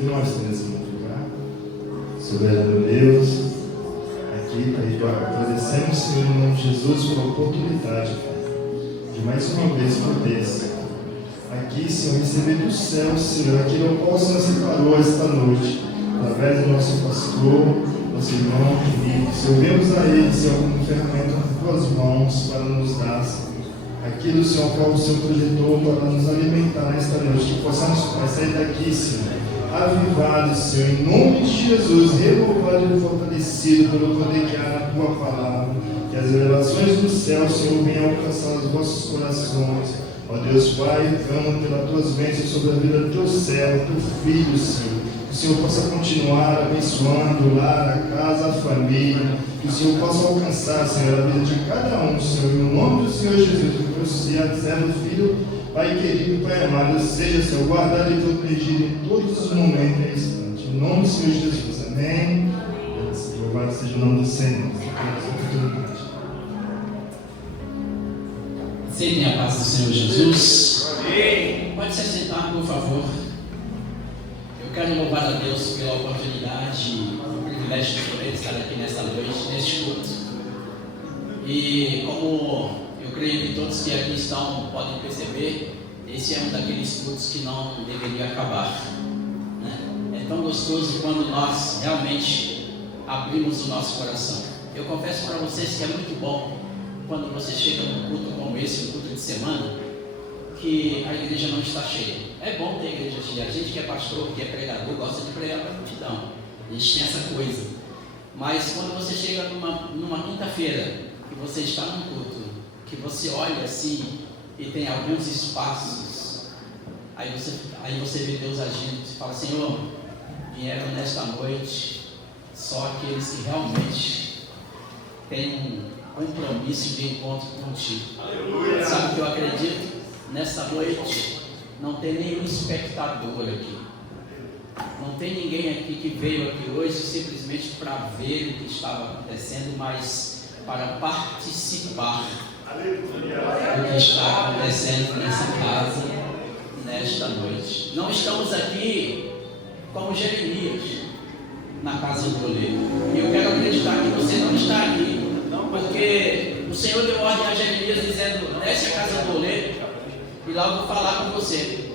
e nós nesse lugar. Soberano Deus, aqui agradecemos, Senhor, em nome de Jesus, pela oportunidade, Pai, de mais uma vez poder, Senhor, aqui, Senhor, receber do céu, Senhor, aquilo ao qual o Senhor separou esta noite, através do nosso pastor, nosso irmão querido. Senhor, vemos a ele, Senhor, como ferramenta nas tuas mãos para nos dar, Senhor, aquilo, Senhor, qual o Senhor projetou para nos alimentar nesta noite, que possamos sair daqui, Senhor, avivados, Senhor, em nome de Jesus, renovado e fortalecido pelo poder que há na tua palavra, que as revelações do céu, Senhor, venham alcançar os vossos corações. Ó Deus Pai, clamo pelas tuas bênçãos sobre a vida do teu servo, teu filho, Senhor. Que o Senhor possa continuar abençoando o lar, a casa, a família. Que o Senhor possa alcançar, Senhor, a vida de cada um, Senhor. Em nome do Senhor Jesus, que o teu servo, filho, Pai querido, Pai amado, seja, Senhor, guardado e protegido em todos os momentos e instantes. Em nome do Senhor Jesus. Amém. Louvado seja o nome do Senhor. Aceitem a paz do Senhor Jesus. Amém. Pode se assentar, por favor. Eu quero louvar a Deus pela oportunidade e o privilégio de poder estar aqui nesta noite, neste culto. E como eu creio que todos que aqui estão podem perceber, esse é um daqueles cultos que não deveria acabar, né? É tão gostoso quando nós realmente abrimos o nosso coração. Eu confesso para vocês que é muito bom quando você chega num culto como esse, um culto de semana, que a igreja não está cheia. É bom ter a igreja cheia. A gente que é pastor, que é pregador, gosta de pregar para a multidão. A gente tem essa coisa. Mas quando você chega numa quinta-feira, que você está num culto, que você olha assim e tem alguns espaços, aí você vê Deus agindo. Você fala: Senhor, vieram nesta noite só aqueles que realmente têm um compromisso de encontro contigo. Aleluia. Sabe o que eu acredito? Nesta noite não tem nenhum espectador aqui. Não tem ninguém aqui que veio aqui hoje simplesmente para ver o que estava acontecendo, mas para participar do que está acontecendo nessa casa nesta noite. Não estamos aqui como Jeremias na casa do oleiro. E eu quero acreditar que você não está aqui porque o Senhor deu ordem a Jeremias dizendo: desce a casa do oleiro e lá eu vou falar com você.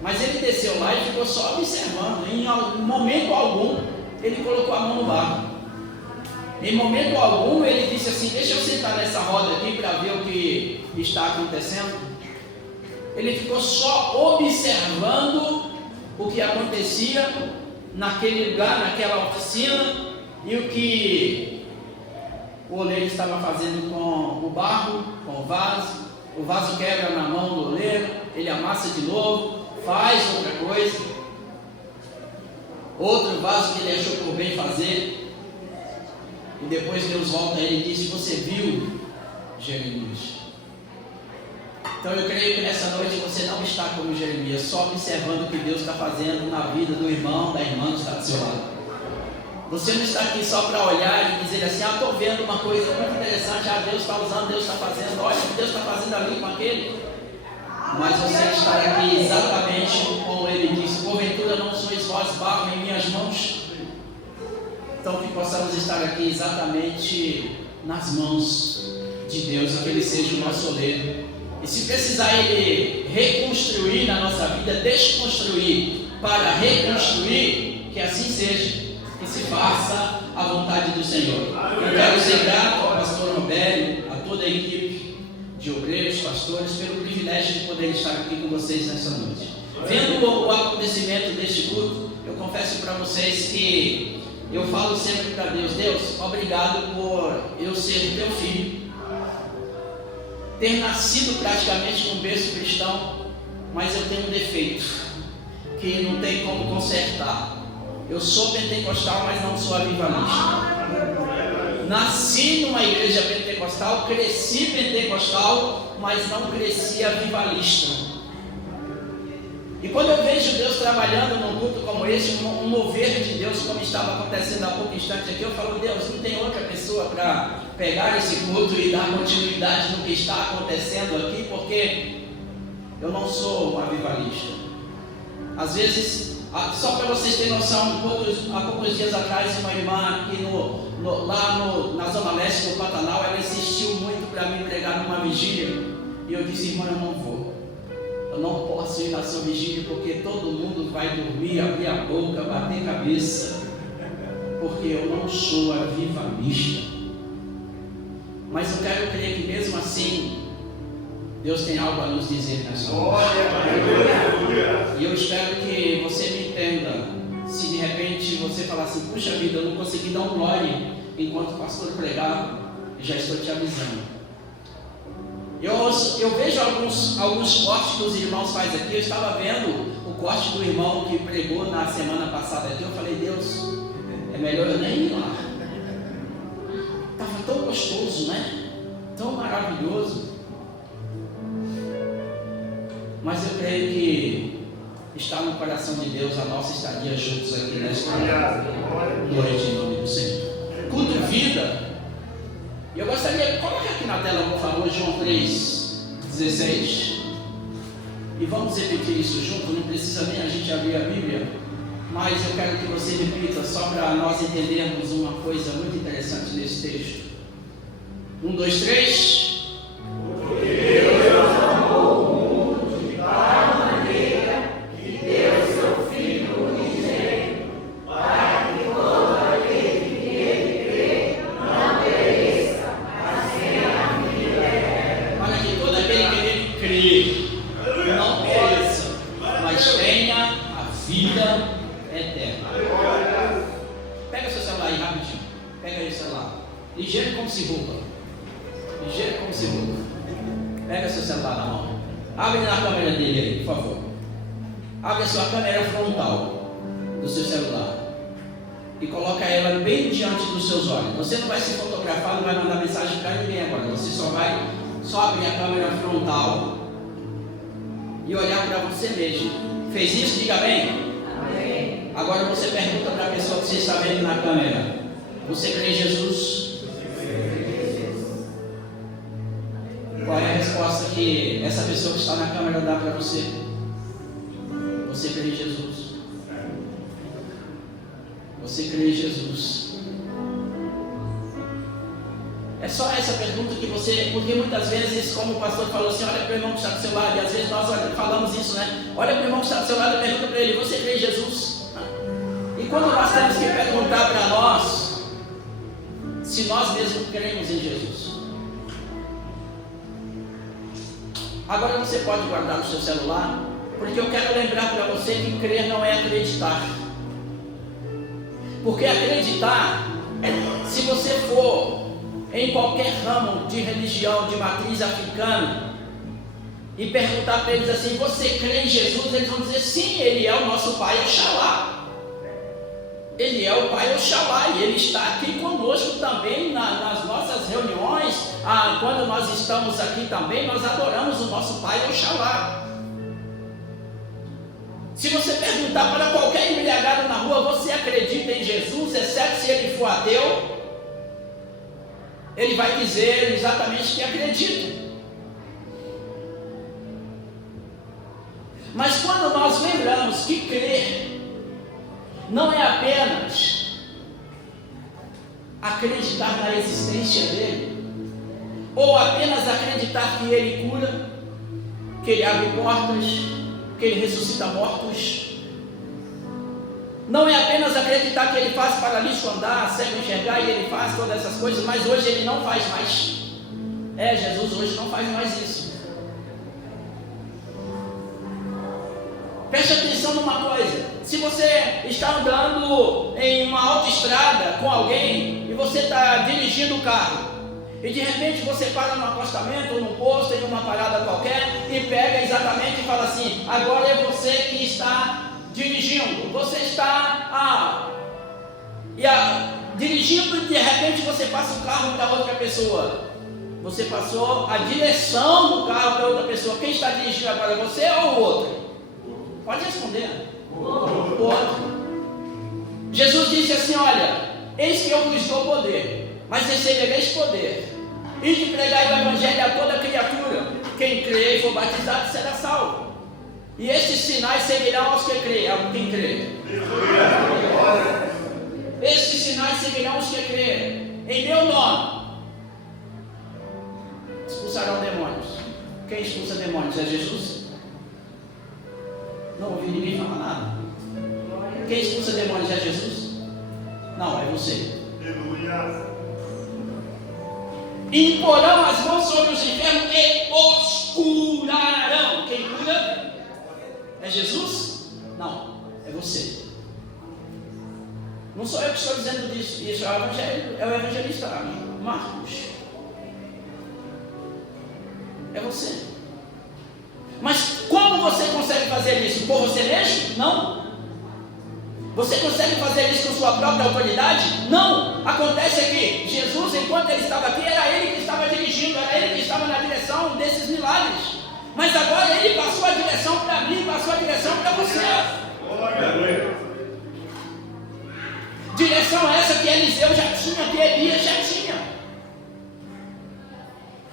Mas ele desceu lá e ficou só observando. Em momento algum ele colocou a mão no barro. Em momento algum ele disse assim: deixa eu sentar nessa roda aqui para ver o que está acontecendo. Ele ficou só observando o que acontecia naquele lugar, naquela oficina, e o que o oleiro estava fazendo com o barro, com o vaso quebra na mão do oleiro, ele amassa de novo, faz outra coisa, outro vaso que ele achou por bem fazer, e depois Deus volta a ele e diz: você viu, Jeremias? Então eu creio que nessa noite você não está como Jeremias, só observando o que Deus está fazendo na vida do irmão, da irmã que está do seu lado. Você não está aqui só para olhar e dizer assim: estou vendo uma coisa muito interessante, Deus está usando, Deus está fazendo, olha o que Deus está fazendo ali com aquele. Mas você está aqui exatamente como ele disse: porventura não sois vós barro em minhas mãos? Então que possamos estar aqui exatamente nas mãos de Deus, que Ele seja o nosso oleiro. E se precisar Ele reconstruir na nossa vida, desconstruir para reconstruir, que assim seja. Que se faça a vontade do Senhor. Eu quero ser grato ao pastor Robério, a toda a equipe de obreiros, pastores, pelo privilégio de poder estar aqui com vocês nessa noite. Vendo o acontecimento deste culto, eu confesso para vocês que eu falo sempre para Deus: Deus, obrigado por eu ser teu filho, ter nascido praticamente num berço cristão, mas eu tenho um defeito que não tem como consertar. Eu sou pentecostal, mas não sou avivalista. Nasci numa igreja pentecostal, cresci pentecostal, mas não cresci avivalista. E quando eu vejo Deus trabalhando num culto como esse, um mover de Deus, como estava acontecendo há pouco instante aqui, eu falo: Deus, não tem outra pessoa para pegar esse culto e dar continuidade no que está acontecendo aqui, porque eu não sou avivalista. Às vezes Só para vocês terem noção, há poucos dias atrás, uma irmã aqui na Zona Leste, no Pantanal, ela insistiu muito para me pregar numa vigília. E eu disse: irmã, eu não vou. Eu não posso ir na sua vigília, porque todo mundo vai dormir, abrir a boca, bater cabeça, porque eu não sou avivamista. Mas eu quero crer que mesmo assim, Deus tem algo a nos dizer nessa noite. E eu espero que você me entenda. Se de repente você falar assim: puxa vida, eu não consegui dar um glória enquanto o pastor pregava, já estou te avisando. Eu vejo alguns cortes que os irmãos fazem aqui. Eu estava vendo o corte do irmão que pregou na semana passada aqui. Eu falei: Deus, é melhor eu nem ir lá. Estava tão gostoso, né? Tão maravilhoso. Mas eu creio que está no coração de Deus a nossa estadia juntos aqui nesta noite, em nome do Senhor. Culto vida. E eu gostaria, coloque aqui na tela, por favor, João 3,16. E vamos repetir isso junto, não precisa nem a gente abrir a Bíblia, mas eu quero que você repita, só para nós entendermos uma coisa muito interessante nesse texto. 1, 2, 3. Pega seu celular na mão. Abre na câmera dele aí, por favor. Abre a sua câmera frontal do seu celular e coloca ela bem diante dos seus olhos. Você não vai se fotografar, não vai mandar mensagem para ninguém agora. Você só abrir a câmera frontal e olhar para você mesmo. Fez isso? Diga bem. Amém. Agora você pergunta para a pessoa que você está vendo na câmera: você crê em Jesus? Qual é a resposta que essa pessoa que está na câmera dá para você? Você crê em Jesus? Você crê em Jesus? É só essa pergunta que você... Porque muitas vezes, como o pastor falou assim, olha para o irmão que está do seu lado, e às vezes nós falamos isso, né? Olha para o irmão que está do seu lado e pergunta para ele: você crê em Jesus? E quando nós temos que perguntar para nós se nós mesmos cremos em Jesus? Agora você pode guardar no seu celular, porque eu quero lembrar para você que crer não é acreditar. Porque acreditar, se você for em qualquer ramo de religião, de matriz africana, e perguntar para eles assim: você crê em Jesus? Eles vão dizer: sim, Ele é o nosso Pai Oxalá. Ele é o Pai Oxalá e Ele está aqui conosco também nas nossas reuniões. Quando nós estamos aqui também, nós adoramos o nosso Pai Oxalá. Se você perguntar para qualquer embriagado na rua: você acredita em Jesus? Exceto se ele for ateu, ele vai dizer exatamente que acredita. Mas quando nós lembramos que crer não é apenas acreditar na existência dele, ou apenas acreditar que ele cura, que ele abre portas, que ele ressuscita mortos. Não é apenas acreditar que ele faz paralítico andar, cego enxergar, e ele faz todas essas coisas, mas hoje ele não faz mais. Jesus hoje não faz mais isso. Preste atenção numa coisa: se você está andando em uma autoestrada com alguém e você está dirigindo o carro, e de repente você para no acostamento ou no posto, em uma parada qualquer, e pega exatamente e fala assim: agora é você que está dirigindo, você está dirigindo, e de repente você passa o carro para outra pessoa. Você passou a direção do carro para outra pessoa. Quem está dirigindo agora, você ou o outro? Pode responder. O outro. Jesus disse assim: olha, eis que eu vos dou poder, mas recebereis poder, e de pregar o evangelho a toda criatura. Quem crer e for batizado será salvo. E estes sinais seguirão aos que creem. Quem crê? Estes sinais seguirão os que creem. Em meu nome expulsarão demônios. Quem expulsa demônios? É Jesus? Não ouvi ninguém falar nada. Quem expulsa demônios é Jesus? Não, é você. E imporão as mãos sobre os enfermos e os curarão. Quem cura? É Jesus? Não, é você. Não sou eu que estou dizendo isso, é o evangelista Marcos. É você. Mas como você consegue fazer isso? Por você mesmo? Não. Você consegue fazer isso com sua própria autoridade? Não. Acontece que Jesus, enquanto ele estava aqui, era ele que estava dirigindo, era ele que estava na direção desses milagres. Mas agora ele passou a direção para mim, passou a direção para você. Direção essa que Eliseu já tinha, que Elias já tinha.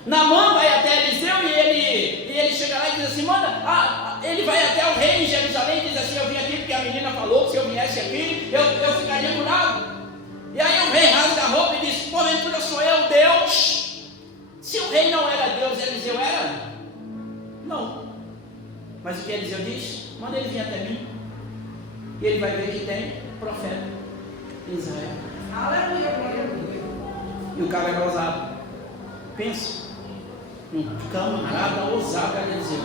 Naamã vai até Eliseu e ele chega lá e diz assim, manda, ele vai até o rei em Jerusalém e diz assim, eu vim aqui porque a menina falou que se eu viesse aqui, eu ficaria curado. E aí o rei rasga a roupa e diz, porventura sou eu Deus? Se o rei não era Deus, Eliseu era? Não. Mas o que Eliseu diz? Manda ele vir até mim. E ele vai ver que tem profeta em Israel. Aleluia. E o cara é ousado. Pensa. Um camarada ousado a Eliseu.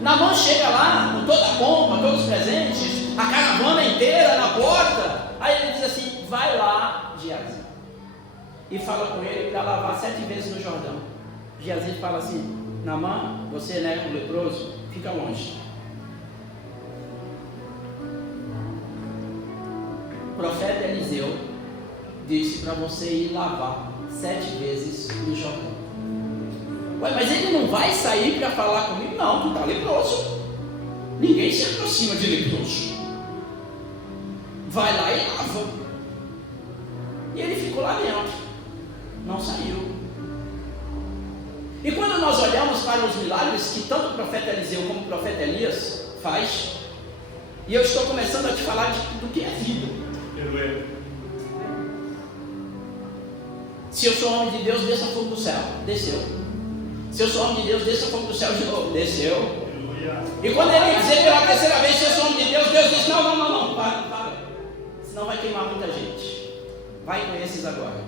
Naamã chega lá com toda a pompa, todos os presentes, a caravana inteira na porta. Aí ele diz assim, vai lá, Geazi, e fala com ele para lavar 7 vezes no Jordão. Geazi fala assim, Naamã, você é um leproso, fica longe. O profeta Eliseu disse para você ir lavar 7 vezes no Jordão. Ué, mas ele não vai sair para falar comigo? Não, tu está leproso. Ninguém se aproxima de leproso. Vai lá e lava. E ele ficou lá dentro. Não saiu. E quando nós olhamos para os milagres que tanto o profeta Eliseu como o profeta Elias faz, e eu estou começando a te falar do que é vida. Se eu sou homem de Deus, desça fogo do céu. Desceu. Se eu sou homem de Deus, desça fogo do céu de novo. Desceu. E quando ele dizer pela 3ª vez, se eu sou homem de Deus, Deus diz, não, para. Senão vai queimar muita gente. Vai com esses agora.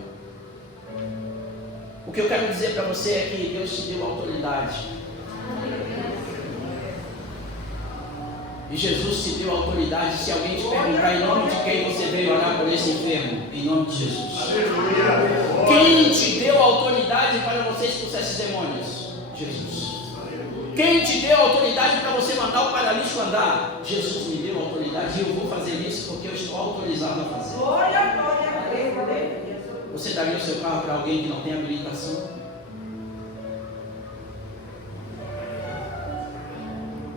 O que eu quero dizer para você é que Deus te deu autoridade. E Jesus te deu autoridade. Se alguém te perguntar em nome de quem você veio orar por esse enfermo, em nome de Jesus. Quem te deu autoridade para você expulsar esses demônios? Jesus. Quem te deu autoridade para você mandar o paralítico andar? Jesus me deu autoridade e eu vou fazer isso porque eu estou autorizado a fazer. Você daria o seu carro para alguém que não tem habilitação?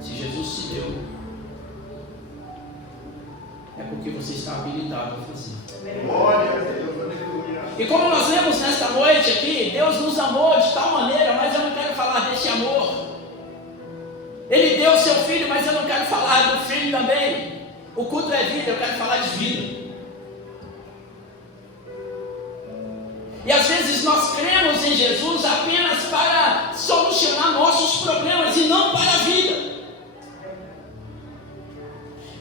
Se Jesus te deu, é porque você está habilitado a fazer. E como nós vemos nesta noite aqui, Deus nos amou de tal maneira, mas eu não quero falar desse amor. Ele deu o seu filho, mas eu não quero falar do filho também. O culto é vida, eu quero falar de vida. E às vezes nós cremos em Jesus apenas para solucionar nossos problemas e não para a vida.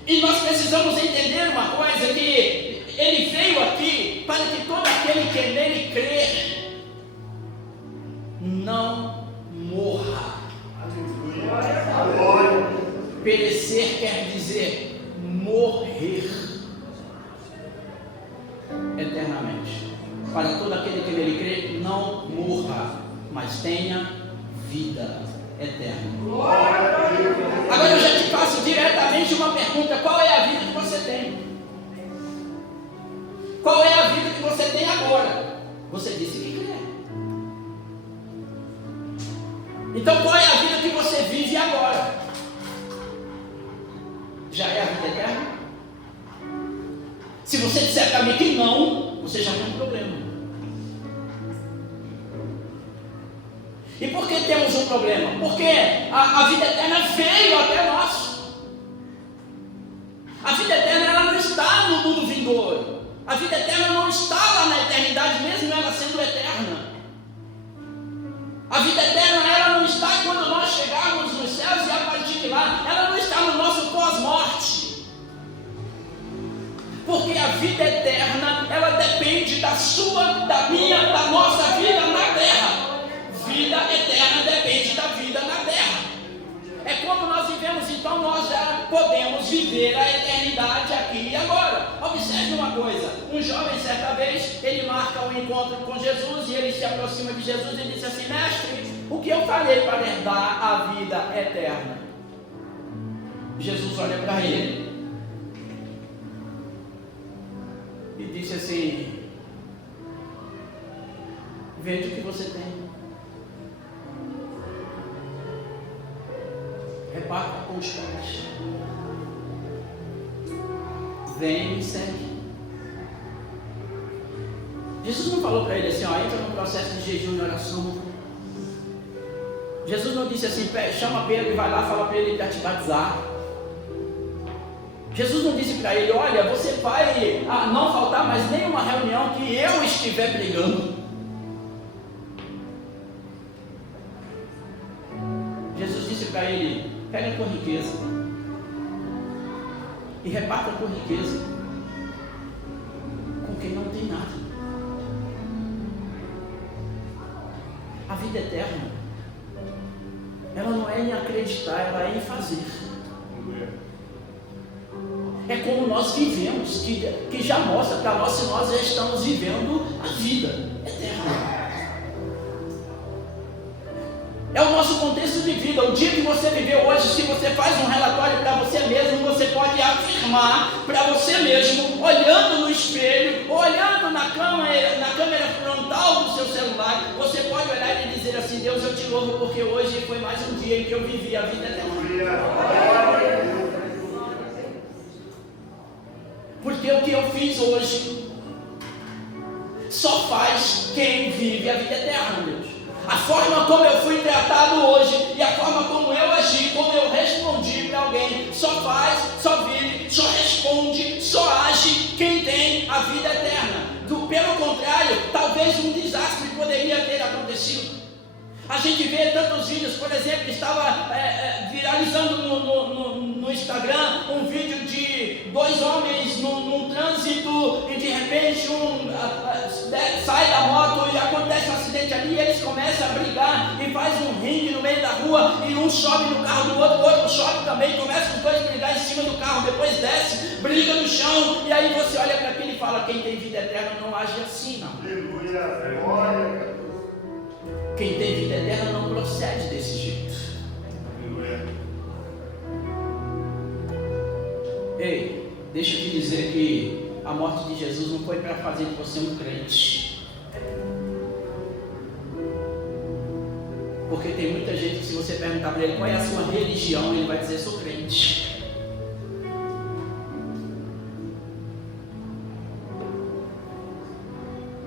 E nós precisamos entender uma coisa, que Ele veio aqui para que todo aquele que nele crer não morra. Perecer quer dizer morrer eternamente. Para todo aquele que nele crê, não morra, mas tenha vida eterna. Agora eu já te faço diretamente uma pergunta: qual é a vida que você tem? Qual é a vida que você tem agora? Você disse que crê. Então qual é a vida que você vive agora? Já é a vida eterna? Se você disser para mim que não, você já tem um problema. E por que temos um problema? Porque a vida eterna veio até nós. A vida eterna ela não está no mundo vindouro. A vida eterna não está lá na eternidade, mesmo ela sendo eterna. A vida eterna ela não está quando nós chegarmos nos céus e a partir de lá, ela não está no nosso pós-morte. Porque a vida eterna, ela depende da sua, da minha, da nossa vida na terra. Vida eterna depende da vida na terra. É como nós vivemos, então nós já podemos viver a eternidade aqui e agora. Observe uma coisa, um jovem certa vez, ele marca um encontro com Jesus e ele se aproxima de Jesus e diz assim: mestre, o que eu farei para herdar a vida eterna? Jesus olha para ele e disse assim: vende o que você tem, reparta com os pobres, vem e me segue. Jesus não falou para ele assim: ó, entra no processo de jejum e oração. Jesus não disse assim: chama Pedro e vai lá, fala para ele para te batizar. Jesus não disse para ele: olha, você vai não faltar mais nenhuma reunião que eu estiver pregando. Jesus disse para ele: pega a tua riqueza e reparta a tua riqueza com quem não tem nada. A vida eterna, ela não é em acreditar, ela é em fazer. É como nós vivemos, que já mostra para nós se nós já estamos vivendo a vida eterna. É o nosso contexto de vida. O dia que você viveu hoje, se você faz um relatório para você mesmo, você pode afirmar para você mesmo, olhando no espelho, olhando na câmera frontal do seu celular, você pode olhar e dizer assim: Deus, eu te louvo porque hoje foi mais um dia em que eu vivi a vida eterna. Porque o que eu fiz hoje só faz quem vive a vida eterna, Deus. A forma como eu fui tratado hoje e a forma como eu agi, como eu respondi para alguém, só faz, só vive, só responde, só age quem tem a vida eterna. Pelo contrário, talvez um desastre poderia ter acontecido. A gente vê tantos vídeos, por exemplo, estava viralizando no Instagram um vídeo de dois homens num trânsito e de repente um sai da moto e acontece um acidente ali e eles começam a brigar e faz um ringue no meio da rua e um sobe no carro do outro, o outro sobe também, começa os dois a brigar em cima do carro, depois desce, briga no chão e aí você olha para aquilo e fala: quem tem vida eterna não age assim, não. Aleluia. Quem tem vida eterna não procede desse jeito. Ei, deixa eu te dizer que a morte de Jesus não foi para fazer de você um crente. Porque tem muita gente que, se você perguntar para ele qual é a sua religião, ele vai dizer: sou crente.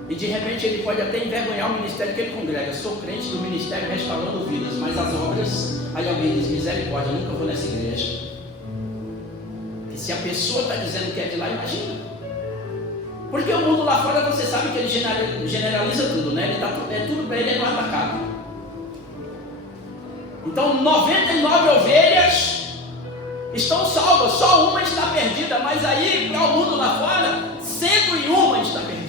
E de repente ele pode até envergonhar o ministério que ele congrega. Sou crente do ministério restaurando vidas, mas as obras, aí alguém diz: misericórdia, eu nunca vou nessa igreja. E se a pessoa está dizendo que é de lá, imagina. Porque o mundo lá fora, você sabe que ele generaliza tudo, né? Tudo para ele é no atacado. Então 99 ovelhas estão salvas, só uma está perdida. Mas aí para o mundo lá fora, 101 está perdida.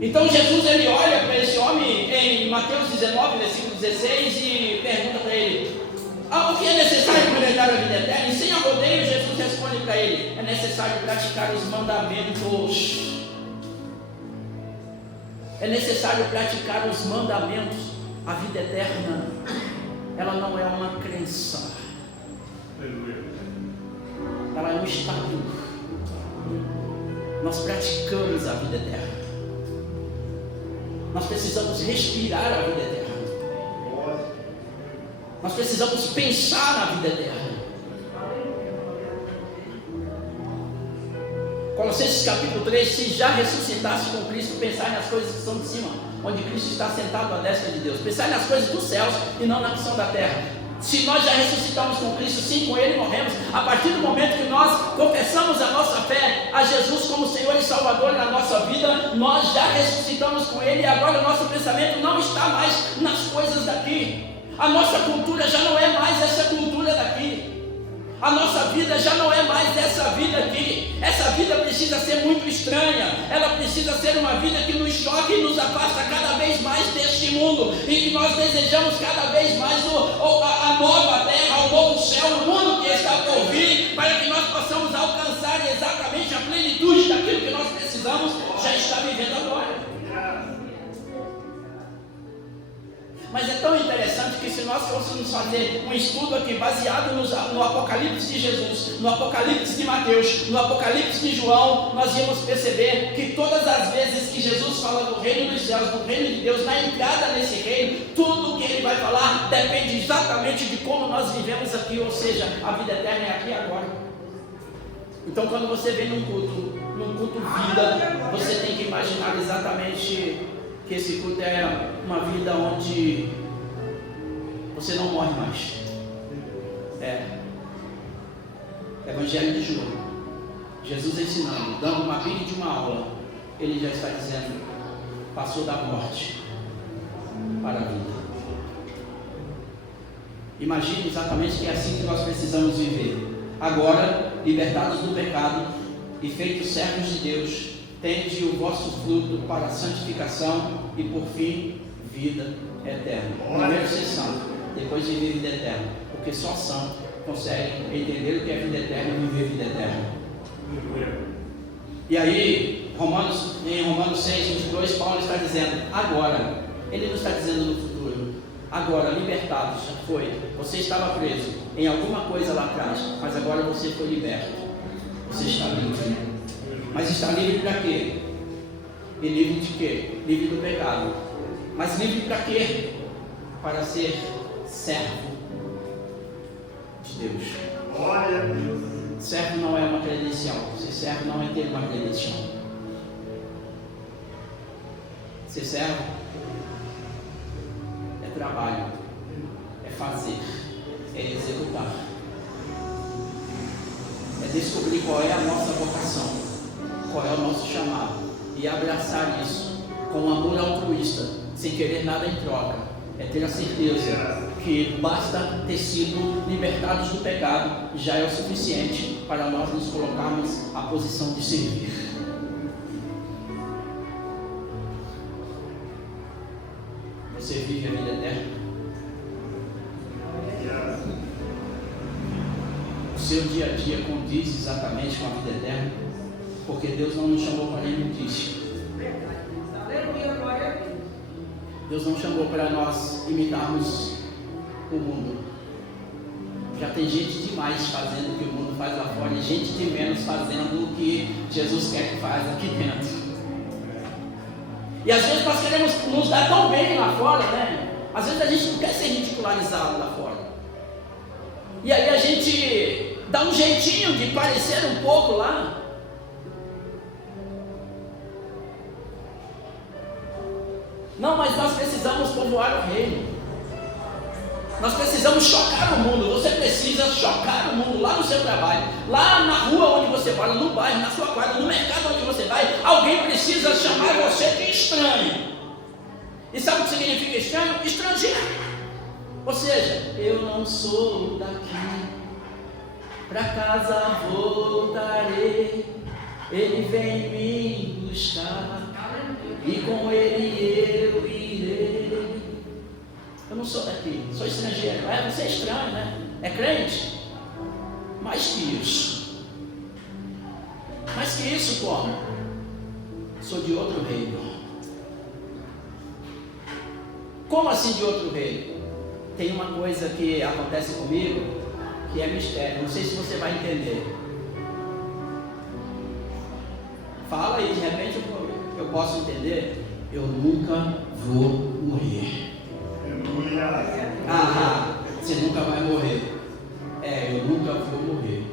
Então Jesus ele olha para esse homem em Mateus 19, versículo 16 e pergunta para ele: o que é necessário para herdar a vida eterna? E sem arrodeio, Jesus responde para ele: é necessário praticar os mandamentos. É necessário praticar os mandamentos. A vida eterna, ela não é uma crença, ela é um estado. Nós praticamos a vida eterna. Nós precisamos respirar a vida eterna. Nós precisamos pensar na vida eterna. Colossenses capítulo 3, se já ressuscitasse com Cristo, pensai nas coisas que estão de cima, onde Cristo está sentado à destra de Deus. Pensai nas coisas dos céus e não na que são da terra. Se nós já ressuscitamos com Cristo, sim, com Ele morremos. A partir do momento que nós confessamos a nossa fé a Jesus como Senhor e Salvador na nossa vida, nós já ressuscitamos com Ele, e agora o nosso pensamento não está mais nas coisas daqui. A nossa cultura já não é mais essa cultura daqui. A nossa vida já não é mais dessa vida aqui. Essa vida precisa ser muito estranha. Ela precisa ser uma vida que nos choque e nos afasta cada vez mais deste mundo, e que nós desejamos cada vez mais a nova terra, o novo céu, o mundo que está por vir, para que nós possamos alcançar exatamente a plenitude daquilo que nós precisamos já está vivendo agora. Mas é tão interessante que se nós fôssemos fazer um estudo aqui baseado no Apocalipse de Jesus, no Apocalipse de Mateus, no Apocalipse de João, nós íamos perceber que todas as vezes que Jesus fala do reino dos céus, do reino de Deus, na entrada nesse reino, tudo o que ele vai falar depende exatamente de como nós vivemos aqui, ou seja, a vida eterna é aqui e agora. Então, quando você vem num culto vida, você tem que imaginar exatamente que esse culto é uma vida onde você não morre mais. Evangelho de João, Jesus ensinando, dando uma mini de uma aula, ele já está dizendo, passou da morte para a vida. Imagine exatamente que é assim que nós precisamos viver. Agora, libertados do pecado e feitos servos de Deus, tende o vosso fruto para a santificação e por fim, vida eterna. Primeiro ser santo, depois viver vida eterna, porque só santo consegue entender o que é vida eterna e viver vida eterna. E aí, em Romanos 6, 22, Paulo está dizendo, agora, ele não está dizendo no futuro, agora, libertados, já foi, você estava preso em alguma coisa lá atrás, mas agora você foi liberto, você está livre. Mas está livre para quê? E livre de quê? Livre do pecado. Mas livre para quê? Para ser servo de Deus. Glória a Deus. Servo não é uma credencial. Ser servo não é ter uma credencial. Ser servo é trabalho, é fazer, é executar, é descobrir qual é a nossa vocação, qual é o nosso chamado, e abraçar isso com amor altruísta, sem querer nada em troca. É ter a certeza que basta ter sido libertados do pecado, já é o suficiente para nós nos colocarmos à posição de servir. Você vive a vida eterna? O seu dia a dia condiz exatamente com a vida eterna? Porque Deus não nos chamou para imundice. Deus não chamou para nós imitarmos o mundo. Já tem gente demais fazendo o que o mundo faz lá fora, e gente de menos fazendo o que Jesus quer que faz aqui dentro. E às vezes nós queremos nos dar tão bem lá fora, né? Às vezes a gente não quer ser ridicularizado lá fora. E aí a gente dá um jeitinho de parecer um pouco lá. Não, mas nós precisamos povoar o reino. Nós precisamos chocar o mundo. Você precisa chocar o mundo lá no seu trabalho, lá na rua onde você mora, no bairro, na sua quadra, no mercado onde você vai. Alguém precisa chamar você de estranho. E sabe o que significa estranho? Estrangeiro. Ou seja, eu não sou daqui, pra casa voltarei, ele vem me buscar, e com ele eu irei. Eu não sou daqui, sou estrangeiro. Você é estranho, né? É crente? Mais que isso. Mais que isso como? Sou de outro reino. Como assim de outro reino? Tem uma coisa que acontece comigo que é mistério. Não sei se você vai entender. Fala aí, de repente eu posso entender. Eu nunca vou morrer. Ah, você nunca vai morrer. Eu nunca vou morrer.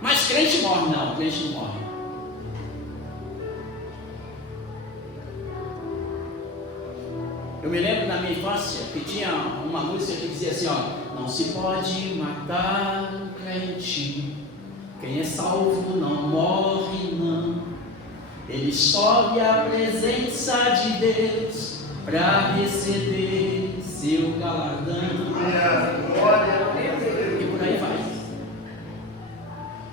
Mas crente morre. Não, o crente não morre. Eu me lembro na minha infância que tinha uma música que dizia assim, ó: não se pode matar um crente, quem é salvo não morre não, ele sobe à presença de Deus para receber seu galardão. E por aí vai.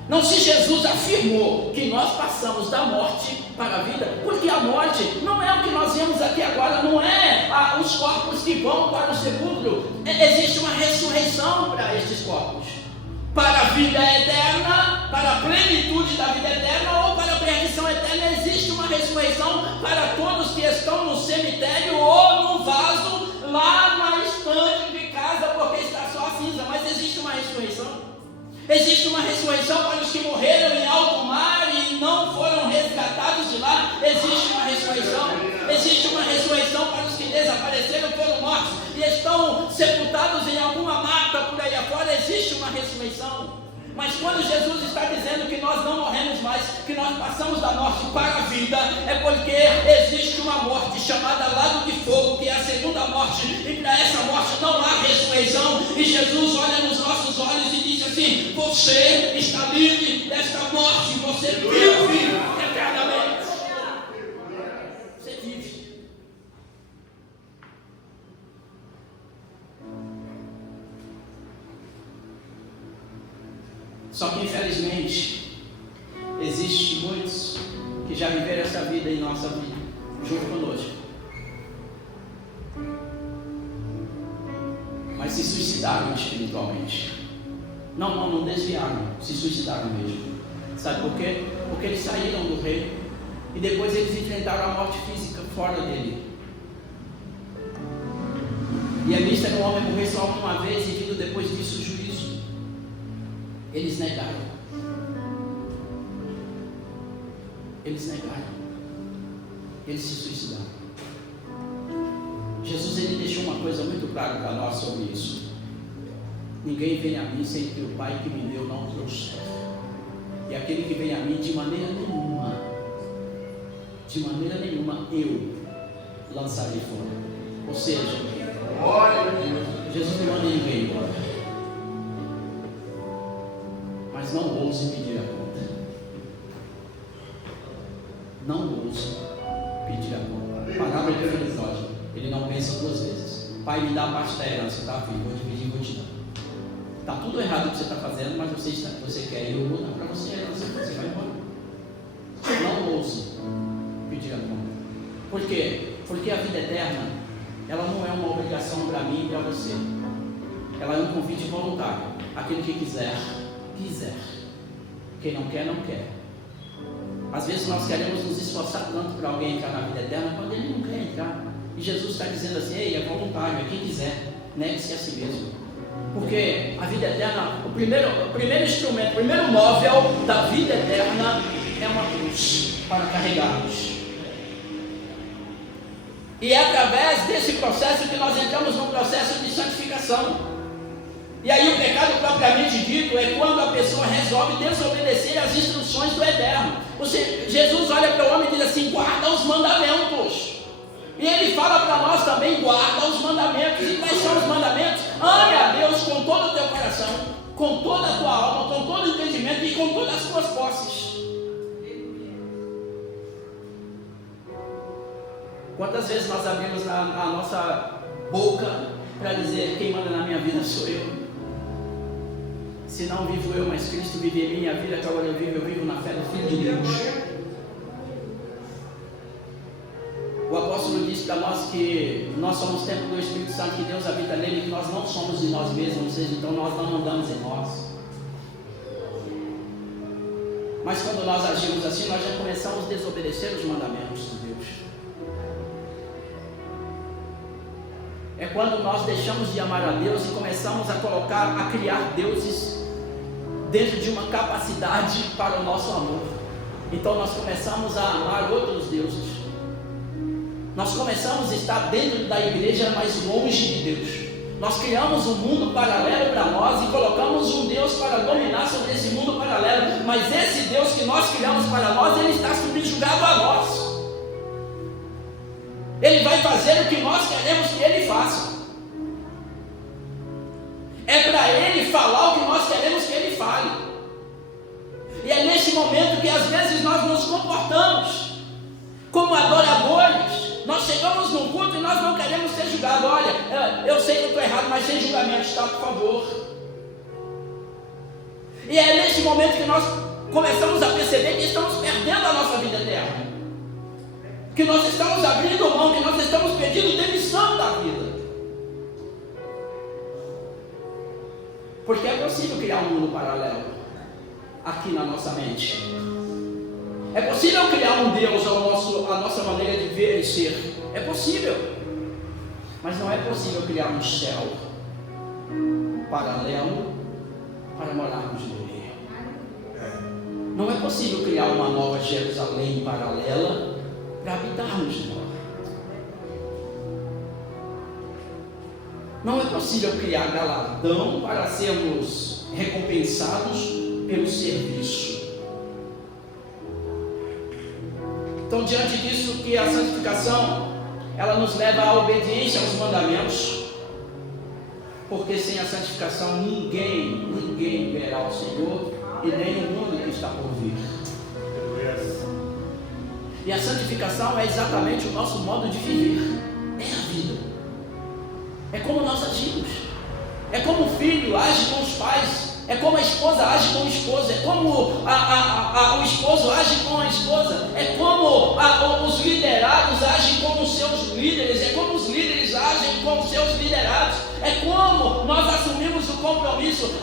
Não, se Jesus afirmou que nós passamos da morte para a vida, porque a morte não é o que nós vemos aqui agora, não é os corpos que vão para o sepulcro. Existe uma ressurreição para estes corpos, para a vida eterna, para a plenitude da vida eterna ou para a perdição eterna. Existe uma ressurreição para todos que estão no cemitério ou no vaso, lá na estante de casa, porque está só a cinza. Mas existe uma ressurreição. Existe uma ressurreição para os que morreram em alto mar e não foram resgatados de lá. Existe uma ressurreição. Existe uma ressurreição para os que desapareceram, foram mortos e estão sepultados em alguma mata por aí afora. Existe uma ressurreição. Mas quando Jesus está dizendo que nós não morremos mais, que nós passamos da morte para a vida, é porque existe uma morte chamada lago de fogo, que é a segunda morte, e para essa morte não há ressurreição. E Jesus olha nos nossos olhos e diz assim: você está livre desta morte, você vive eternamente. Você vive. Só que infelizmente existem muitos que já viveram essa vida em nossa vida, junto conosco, mas se suicidaram espiritualmente. Não desviaram, se suicidaram mesmo. Sabe por quê? Porque eles saíram do reino e depois eles enfrentaram a morte física fora dele. E a vista que o homem morrer só uma vez e vindo depois disso o juízo. Eles negaram. Eles negaram. Eles se suicidaram. Jesus ele deixou uma coisa muito clara para nós sobre isso. Ninguém vem a mim sem que o Pai que me deu não trouxe. E aquele que vem a mim de maneira nenhuma, eu lançarei fora. Ou seja, Jesus não manda ninguém embora. Mas não ouse pedir a conta. Não ouse pedir a conta. Parábola do filho pródigo. Ele não pensa duas vezes. Pai, me dá a parte da herança, tá, filho? Vou dividir e vou te dar. Está tudo errado o que você está fazendo, mas você quer e eu vou dar para você a herança. Você vai embora. Não ouse pedir a conta. Por quê? Porque a vida eterna, ela não é uma obrigação para mim e para você. Ela é um convite voluntário. Aquele que quiser. Quem não quer, não quer. Às vezes nós queremos nos esforçar tanto para alguém entrar na vida eterna quando ele não quer entrar. E Jesus está dizendo assim: ei, é voluntário, é quem quiser, negue-se a si mesmo. Porque a vida eterna, o primeiro instrumento, o primeiro móvel da vida eterna é uma cruz para carregarmos. E é através desse processo que nós entramos no processo de santificação. E aí o pecado propriamente dito é quando a pessoa resolve desobedecer às instruções do Eterno. Jesus olha para o homem e diz assim: guarda os mandamentos. E ele fala para nós também: guarda os mandamentos. E quais são os mandamentos? Ame a Deus com todo o teu coração, com toda a tua alma, com todo o entendimento e com todas as tuas posses. Quantas vezes nós abrimos a nossa boca para dizer: quem manda na minha vida sou eu. Se não vivo eu, mas Cristo vive em mim, a vida que agora eu vivo na fé do Filho de Deus. O apóstolo disse para nós que nós somos templo do Espírito Santo, que Deus habita nele, que nós não somos de nós mesmos, ou seja, então nós não andamos em nós. Mas quando nós agimos assim, nós já começamos a desobedecer os mandamentos de Deus. É quando nós deixamos de amar a Deus e começamos a criar deuses dentro de uma capacidade para o nosso amor. Então nós começamos a amar outros deuses. Nós começamos a estar dentro da igreja, mas longe de Deus. Nós criamos um mundo paralelo para nós e colocamos um Deus para dominar sobre esse mundo paralelo, mas esse Deus que nós criamos para nós, Ele está subjugado a nós. Ele vai fazer o que nós queremos que Ele faça. É para Ele falar o que nós queremos que Ele fale. E é nesse momento que às vezes nós nos comportamos como adoradores. Nós chegamos num culto e nós não queremos ser julgados. Olha, eu sei que eu estou errado, mas sem julgamento, tá, por favor. E é nesse momento que nós começamos a perceber que estamos perdendo a nossa vida eterna, que nós estamos abrindo mão, que nós estamos pedindo demissão da vida. Porque é possível criar um mundo paralelo aqui na nossa mente. É possível criar um Deus à nossa maneira de ver e ser. É possível. Mas não é possível criar um céu paralelo para morarmos nele. Não é possível criar uma nova Jerusalém paralela para habitarmos nela. Não é possível criar galardão para sermos recompensados pelo serviço. Então, diante disso, que a santificação, ela nos leva à obediência aos mandamentos, porque sem a santificação ninguém verá o Senhor, e nem o mundo que está por vir. E a santificação é exatamente o nosso modo de viver, é a vida, é como nós agimos, é como o filho age com os pais, é como a esposa age com o esposo, é como o esposo age com a esposa, é como os liderados agem com os seus líderes, é como os líderes agem com os seus liderados, é como nós assumimos o compromisso.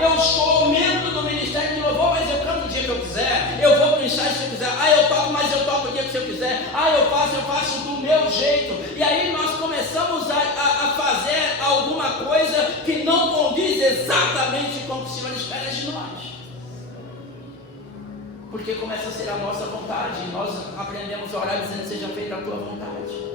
Eu sou membro do Ministério de Louvor, mas eu canto o dia que eu quiser, eu vou para o ensaio se eu quiser, eu toco, mas eu toco o dia que eu quiser, eu faço do meu jeito. E aí nós começamos a fazer alguma coisa que não condiz exatamente com o que o Senhor espera de nós, porque começa a ser a nossa vontade, e nós aprendemos a orar dizendo: seja feita a tua vontade.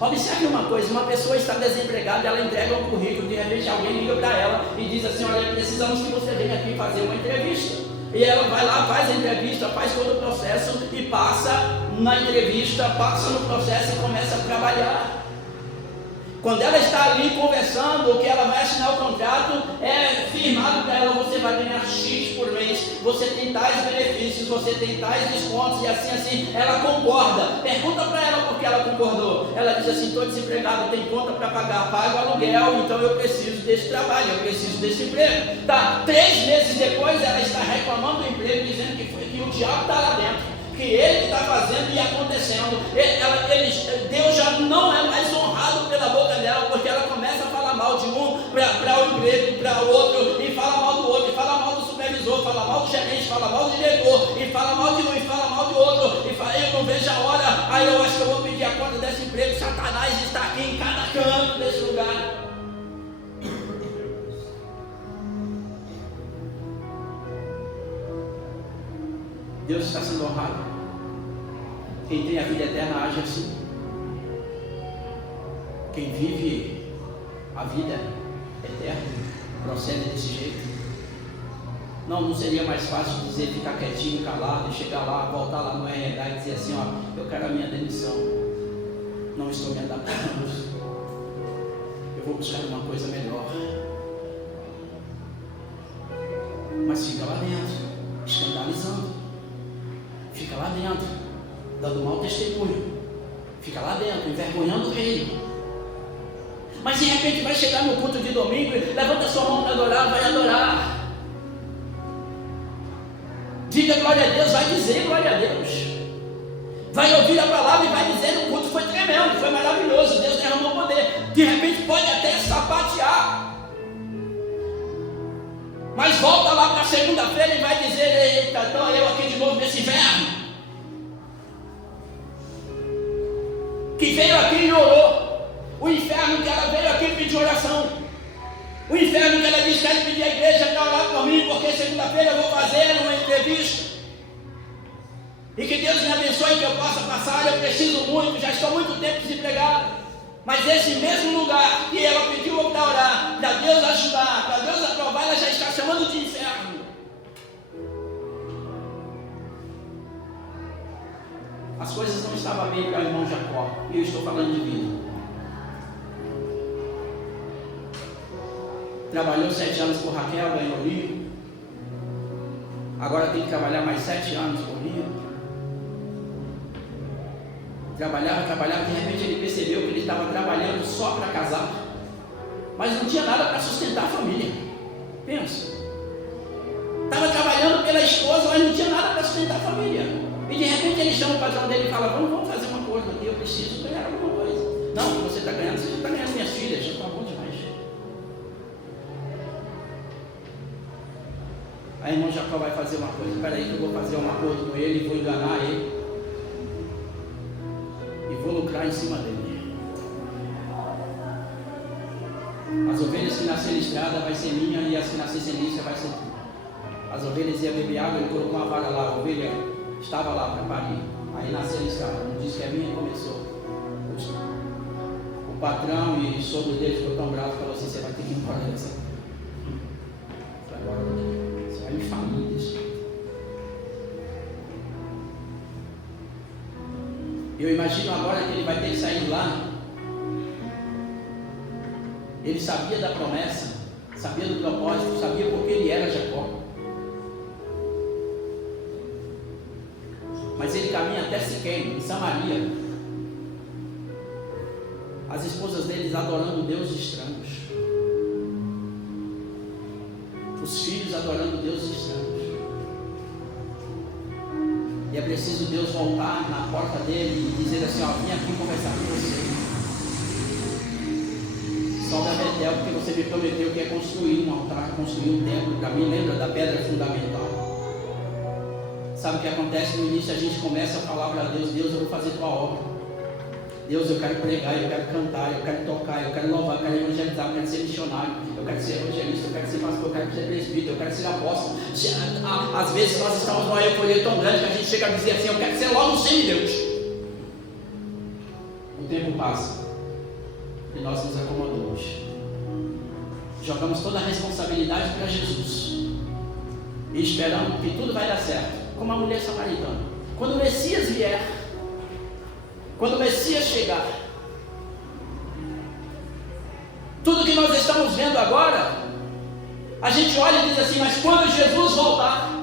Observe uma coisa: uma pessoa está desempregada, ela entrega um currículo, de repente alguém liga para ela e diz assim: olha, precisamos que você venha aqui fazer uma entrevista. E ela vai lá, faz a entrevista, faz todo o processo e passa na entrevista, passa no processo e começa a trabalhar. Quando ela está ali conversando, o que ela vai assinar o contrato é firmado para ela: você vai ganhar X por mês, você tem tais benefícios, você tem tais descontos, e assim, ela concorda. Pergunta para ela por que ela concordou. Ela diz assim: estou desempregada, tenho conta para pagar, pago aluguel, então eu preciso desse trabalho, eu preciso desse emprego. 3 meses depois ela está reclamando do emprego, dizendo que o diabo está lá dentro, que ele está fazendo e acontecendo. Deus já não é mais honrado pela boca dela, porque ela começa a falar mal de um para o emprego, para o outro, e fala mal do outro, e fala mal do supervisor, fala mal do gerente, fala mal do diretor, e fala mal de um, e fala mal do outro, e fala: eu não vejo a hora, eu acho que eu vou pedir a conta desse emprego. Satanás está aqui em cada canto desse lugar. Deus está sendo honrado. Quem tem a vida eterna age assim. Quem vive a vida eterna procede desse jeito. Não seria mais fácil dizer, ficar quietinho, calado, e chegar lá, voltar lá no RH e dizer assim: eu quero a minha demissão, não estou me adaptando, eu vou buscar uma coisa melhor. Mas fica lá dentro, escandalizando, fica lá dentro, dando mau testemunho, fica lá dentro, envergonhando o reino. Mas de repente vai chegar no culto de domingo, levanta sua mão para adorar, vai adorar. Diga glória a Deus, vai dizer glória a Deus. Vai ouvir a palavra e vai dizer: o culto foi tremendo, foi maravilhoso, Deus derramou poder. De repente pode até sapatear, mas volta lá para segunda-feira e vai dizer: eita, então eu aqui de novo nesse inferno, que veio aqui e orou. O inferno que ela veio aqui e pediu oração. O inferno que ela disse: quero pedir à igreja para orar por mim, porque segunda-feira eu vou fazer uma entrevista. E que Deus me abençoe, que eu possa passar, eu preciso muito, já estou muito tempo desempregado. Mas esse mesmo lugar que ela pediu para orar, para Deus ajudar, para Deus aprovar, ela já está chamando de inferno. estava bem para o irmão Jacó, e eu estou falando de vida. Trabalhou 7 anos por Raquel, ganhou Rio. Agora tem que trabalhar mais 7 anos por Rio. Trabalhava, de repente ele percebeu que ele estava trabalhando só para casar, mas não tinha nada para sustentar a família. Pensa. Estava trabalhando pela esposa, mas não tinha nada para sustentar a família. E de repente ele chama o patrão dele e fala: vamos fazer uma coisa aqui, eu preciso ganhar alguma coisa. Não, o que você está ganhando, você já está ganhando minhas filhas, já está bom demais. Aí irmão Jacó vai fazer uma coisa: espera aí que eu vou fazer um acordo com ele, vou enganar ele e vou lucrar em cima dele. As ovelhas que nascerem listradas vai ser minha, e as que nascerem listas vai ser tua. As ovelhas iam beber água, ele colocou uma vara lá, a ovelha estava lá para parir. Aí nasceu listrada, não disse que a minha começou. O patrão e o sogro dele ficou tão bravo, falou assim: você vai ter que ir embora dessa. Agora você vai me falir disso. Eu imagino agora que ele vai ter que sair de lá. Ele sabia da promessa, sabia do propósito, sabia porque ele era Jacó. Mas ele caminha até Siquém, em Samaria. As esposas deles adorando deuses estranhos. Os filhos adorando deuses estranhos. E é preciso Deus voltar na porta dele e dizer assim: vim aqui conversar com você. Sobe a Betel, porque você me prometeu que ia construir um altar, construir um templo para mim. Lembra da pedra fundamental? Sabe o que acontece no início? A gente começa a falar para Deus: Deus, eu vou fazer tua obra. Deus, eu quero pregar, eu quero cantar, eu quero tocar, eu quero louvar, eu quero evangelizar, eu quero ser missionário, eu quero ser evangelista, eu quero ser pastor, eu quero ser presbítero, eu quero ser apóstolo. Às vezes nós estamos numa euforia tão grande que a gente chega a dizer assim: eu quero ser logo um semideus. O tempo passa e nós nos acomodamos. Jogamos toda a responsabilidade para Jesus e esperamos que tudo vai dar certo. Como a mulher samaritana. Quando o Messias vier, quando o Messias chegar, tudo que nós estamos vendo agora, a gente olha e diz assim: mas quando Jesus voltar?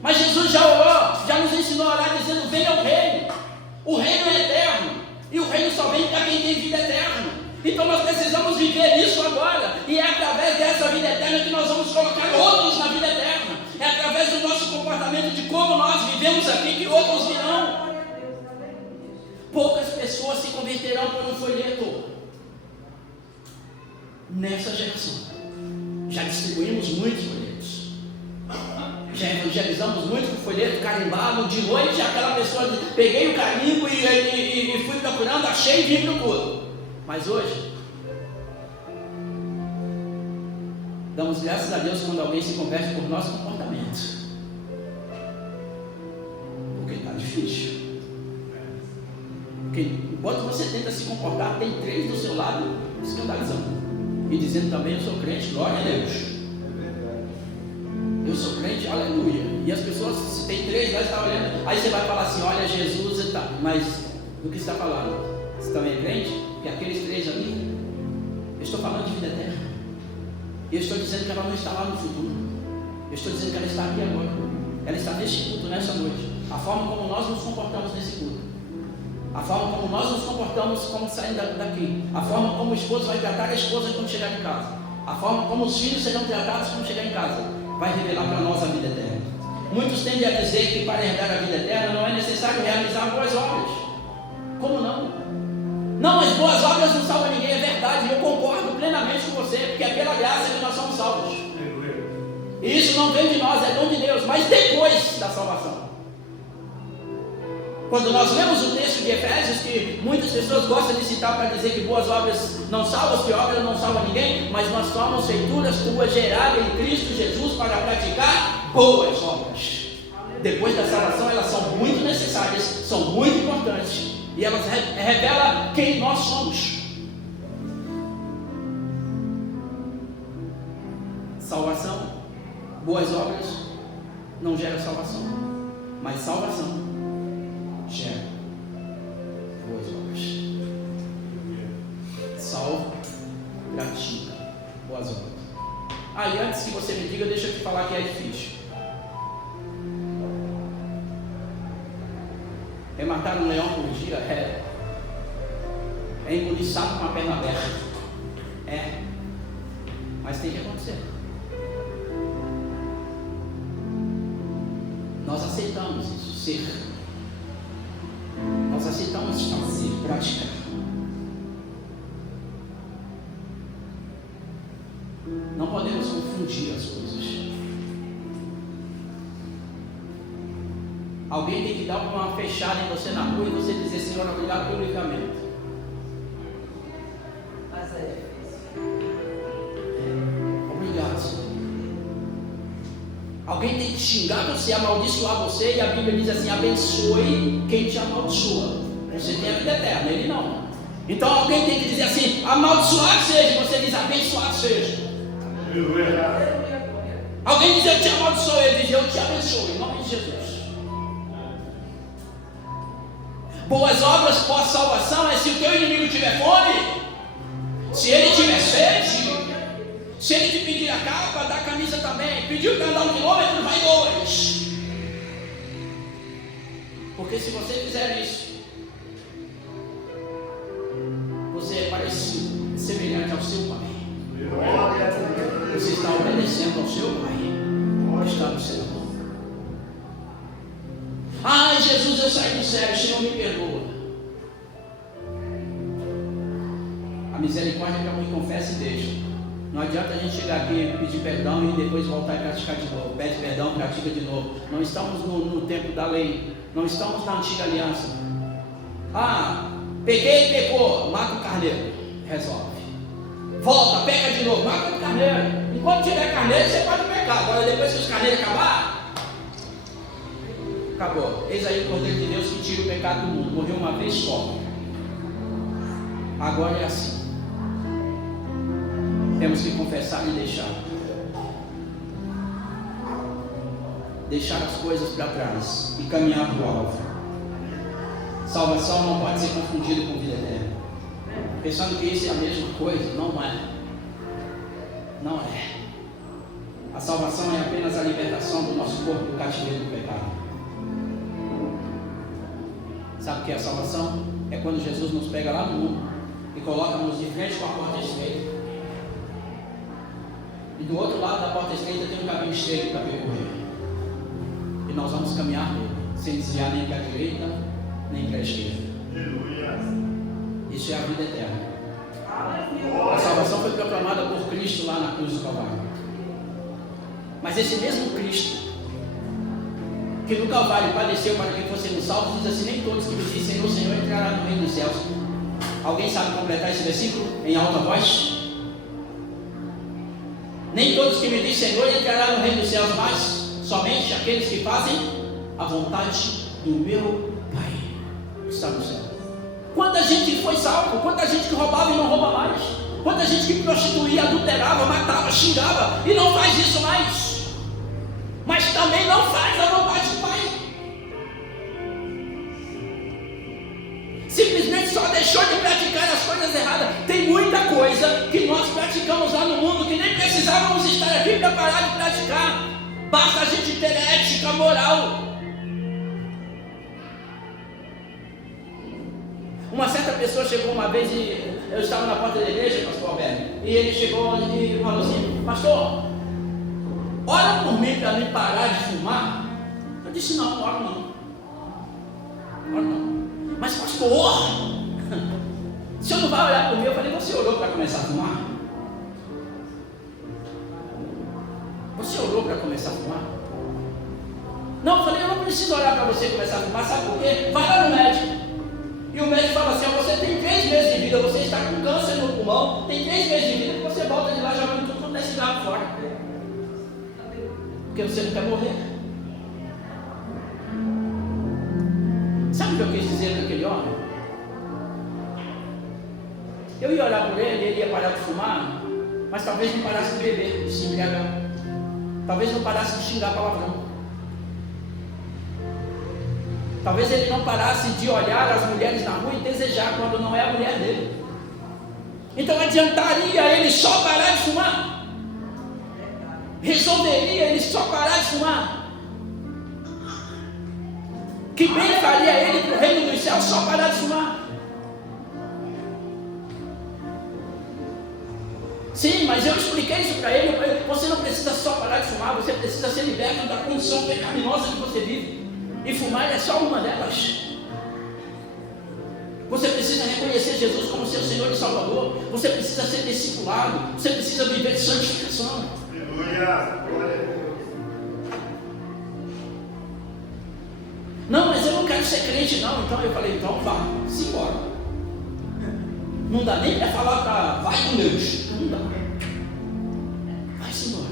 Mas Jesus já orou, já nos ensinou a orar dizendo: venha o reino. O reino é eterno, e o reino só vem para quem tem vida eterna. Então nós precisamos viver isso agora, e é através dessa vida eterna que nós vamos colocar outros na vida eterna. É através do nosso comportamento, de como nós vivemos aqui, que outros virão. Poucas pessoas se converterão por um folheto nessa geração. Já distribuímos muitos folhetos, já evangelizamos muito com folheto carimbado. De noite aquela pessoa diz: peguei o carimbo e fui procurando, achei e vim para o culto. Mas hoje damos graças a Deus quando alguém se converte por nosso comportamento, porque está difícil. Porque enquanto você tenta se comportar, tem 3 do seu lado escandalizando e dizendo também: eu sou crente, glória a Deus. Eu sou crente, aleluia. E as pessoas, se tem 3 lá, estão olhando. Aí você vai falar assim: olha, Jesus e tal. Mas do que você está falando? Você também é crente? Porque aqueles 3 ali, eu estou falando de vida eterna. E eu estou dizendo que ela não está lá no futuro. Eu estou dizendo que ela está aqui agora. Ela está neste culto, nessa noite. A forma como nós nos comportamos nesse culto, a forma como nós nos comportamos como saindo daqui, a forma como o esposo vai tratar a esposa quando chegar em casa, a forma como os filhos serão tratados quando chegar em casa, vai revelar para nós a vida eterna. Muitos tendem a dizer que para herdar a vida eterna não é necessário realizar boas obras. Como não? Não, as boas obras não salvam ninguém, é verdade. Eu concordo plenamente com você, porque é pela graça que nós somos salvos. E isso não vem de nós, é dom de Deus. Mas depois da salvação, quando nós lemos o texto de Efésios, que muitas pessoas gostam de citar para dizer que boas obras não salvam, que obras não salvam ninguém, mas nós somos feituras tuas geradas em Cristo Jesus para praticar boas obras. Depois da salvação, elas são muito necessárias, são muito importantes, e elas revelam quem nós somos. Salvação, boas obras não gera salvação, mas salvação gera boas obras. E antes que você me diga, deixa eu te falar que é difícil. É matar um leão por dia? É engolir sapo com a perna aberta? É. Mas tem que acontecer. Nós aceitamos isso, ser. Nós aceitamos fazer, praticar. Não podemos confundir as coisas. Alguém tem que dar uma fechada em você na rua e você dizer: Senhor, obrigado pelo livramento. Mas é Obrigado, Senhor. Alguém tem que xingar você, amaldiçoar você, e a Bíblia diz assim: abençoe quem te amaldiçoa. Você tem a vida eterna, ele não. Então alguém tem que dizer assim: amaldiçoado seja, você diz: abençoado seja. Alguém diz: eu te amaldiçoo, ele diz: eu te abençoo, em nome de Jesus. Boas obras pós-salvação é se o teu inimigo tiver fome, se ele tiver sede, se ele te pedir a capa, dá a camisa também. Pediu para andar 1 quilômetro, vai 2. Porque se você fizer isso, você é parecido, semelhante ao seu Pai. Você está obedecendo ao seu Pai que está no céu. Jesus, eu saí do céu, o Senhor me perdoa. A misericórdia que a mãe confessa e deixa. Não adianta a gente chegar aqui, pedir perdão e depois voltar e praticar de novo. Pede perdão, pratica de novo. Não estamos no tempo da lei. Não estamos na antiga aliança. Peguei e pecou, mata o carneiro. Resolve. Volta, peca de novo, mata o carneiro. Enquanto tiver carneiro, você pode pecar. Agora depois que os carneiros acabar, acabou. Eis aí o Cordeiro de Deus que tira o pecado do mundo. Morreu uma vez só. Agora é assim. Temos que confessar e deixar. Deixar as coisas para trás e caminhar para o alvo. Salvação não pode ser confundida com vida eterna. Pensando que isso é a mesma coisa, não é. Não é. A salvação é apenas a libertação do nosso corpo do cativeiro do pecado. Sabe o que é a salvação? É quando Jesus nos pega lá no mundo e coloca-nos de frente com a porta estreita. E do outro lado da porta estreita tem um caminho estreito para percorrer. E nós vamos caminhar nele, sem desviar nem para a direita, nem para a esquerda. Isso é a vida eterna. A salvação foi proclamada por Cristo lá na cruz do Calvário. Mas esse mesmo Cristo, que no Calvário padeceu para que fossemos salvos, diz assim: nem todos que me dizem Senhor, Senhor entrarão no reino dos céus. Alguém sabe completar esse versículo em alta voz? Nem todos que me dizem Senhor entrarão no reino dos céus, mas somente aqueles que fazem a vontade do meu Pai que está no céu. Quanta gente foi salvo, quanta gente que roubava e não rouba mais, quanta gente que prostituía, adulterava, matava, xingava e não faz isso mais, mas também não faz a vontade do Pai. Simplesmente só deixou de praticar as coisas erradas. Tem muita coisa que nós praticamos lá no mundo que nem precisávamos estar aqui para parar de praticar. Basta a gente ter ética, moral. Uma certa pessoa chegou uma vez e eu estava na porta da igreja, pastor Alberto, e ele chegou e falou assim: pastor, ora por mim para me parar de fumar. Eu disse: não, ora não. Ora não. Mas pastor, o senhor não vai olhar por mim? Eu falei: você orou para começar a fumar? Você orou para começar a fumar? Não, eu falei: eu não preciso orar para você começar a fumar. Sabe por quê? Vai lá no médico. E o médico fala assim: você tem 3 meses de vida, você está com câncer no pulmão, tem 3 meses de vida, que você volta de lá jogando tudo quanto é cigarro fora. Porque você não quer morrer. Sabe o que eu quis dizer daquele homem? Eu ia olhar por ele, ele ia parar de fumar, mas talvez não parasse de beber, de se embriagar. Talvez não parasse de xingar palavrão. Talvez ele não parasse de olhar as mulheres na rua e desejar quando não é a mulher dele. Então adiantaria ele só parar de fumar? Resolveria ele só parar de fumar? Que bem faria ele para o reino dos céus só parar de fumar? Sim, mas eu expliquei isso para ele. Você não precisa só parar de fumar, você precisa ser liberto da condição pecaminosa que você vive. E fumar é só uma delas. Você precisa reconhecer Jesus como seu Senhor e Salvador. Você precisa ser discipulado. Você precisa viver santificação. Aleluia. Não, mas eu não quero ser crente não. Então eu falei, então vá, se embora. Não dá nem para falar para vai com Deus. Não dá. Vai-se embora.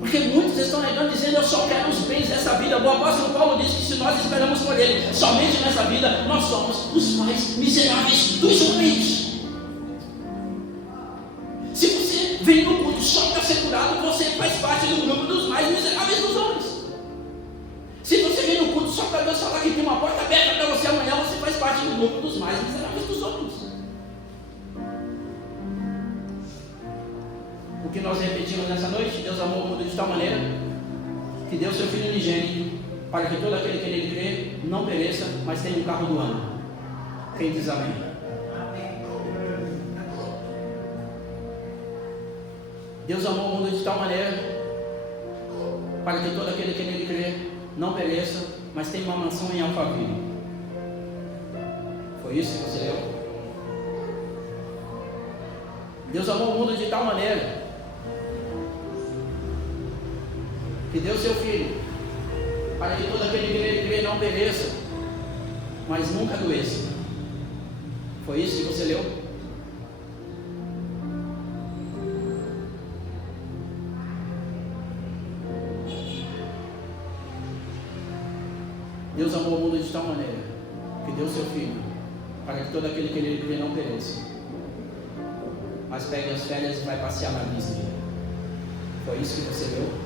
Porque muitos estão negando, dizendo, eu só quero os bens dessa vida. O apóstolo Paulo diz que se nós esperamos por ele somente nessa vida, nós somos os mais miseráveis dos homens. Se você vem no culto só para ser curado, você faz parte do grupo dos mais miseráveis dos homens. Se você vem no culto só para Deus falar que tem uma porta aberta para você amanhã, você faz parte do grupo dos mais miseráveis dos homens. O que nós repetimos nessa noite, Deus amou o mundo de tal maneira que deu seu Filho unigênito para que todo aquele que nele crê não pereça, mas tenha um carro do ano. Quem diz amém? Deus amou o mundo de tal maneira para que todo aquele que nele crê não pereça, mas tenha uma mansão em Alphaville. Foi isso que você leu? Deus amou o mundo de tal maneira que deu seu Filho para que todo aquele que nele crê não pereça, mas nunca adoeça. Foi isso que você leu? Deus amou o mundo de tal maneira que deu seu Filho para que todo aquele que nele crê não pereça, mas pegue as férias e vai passear na Disney. Foi isso que você leu?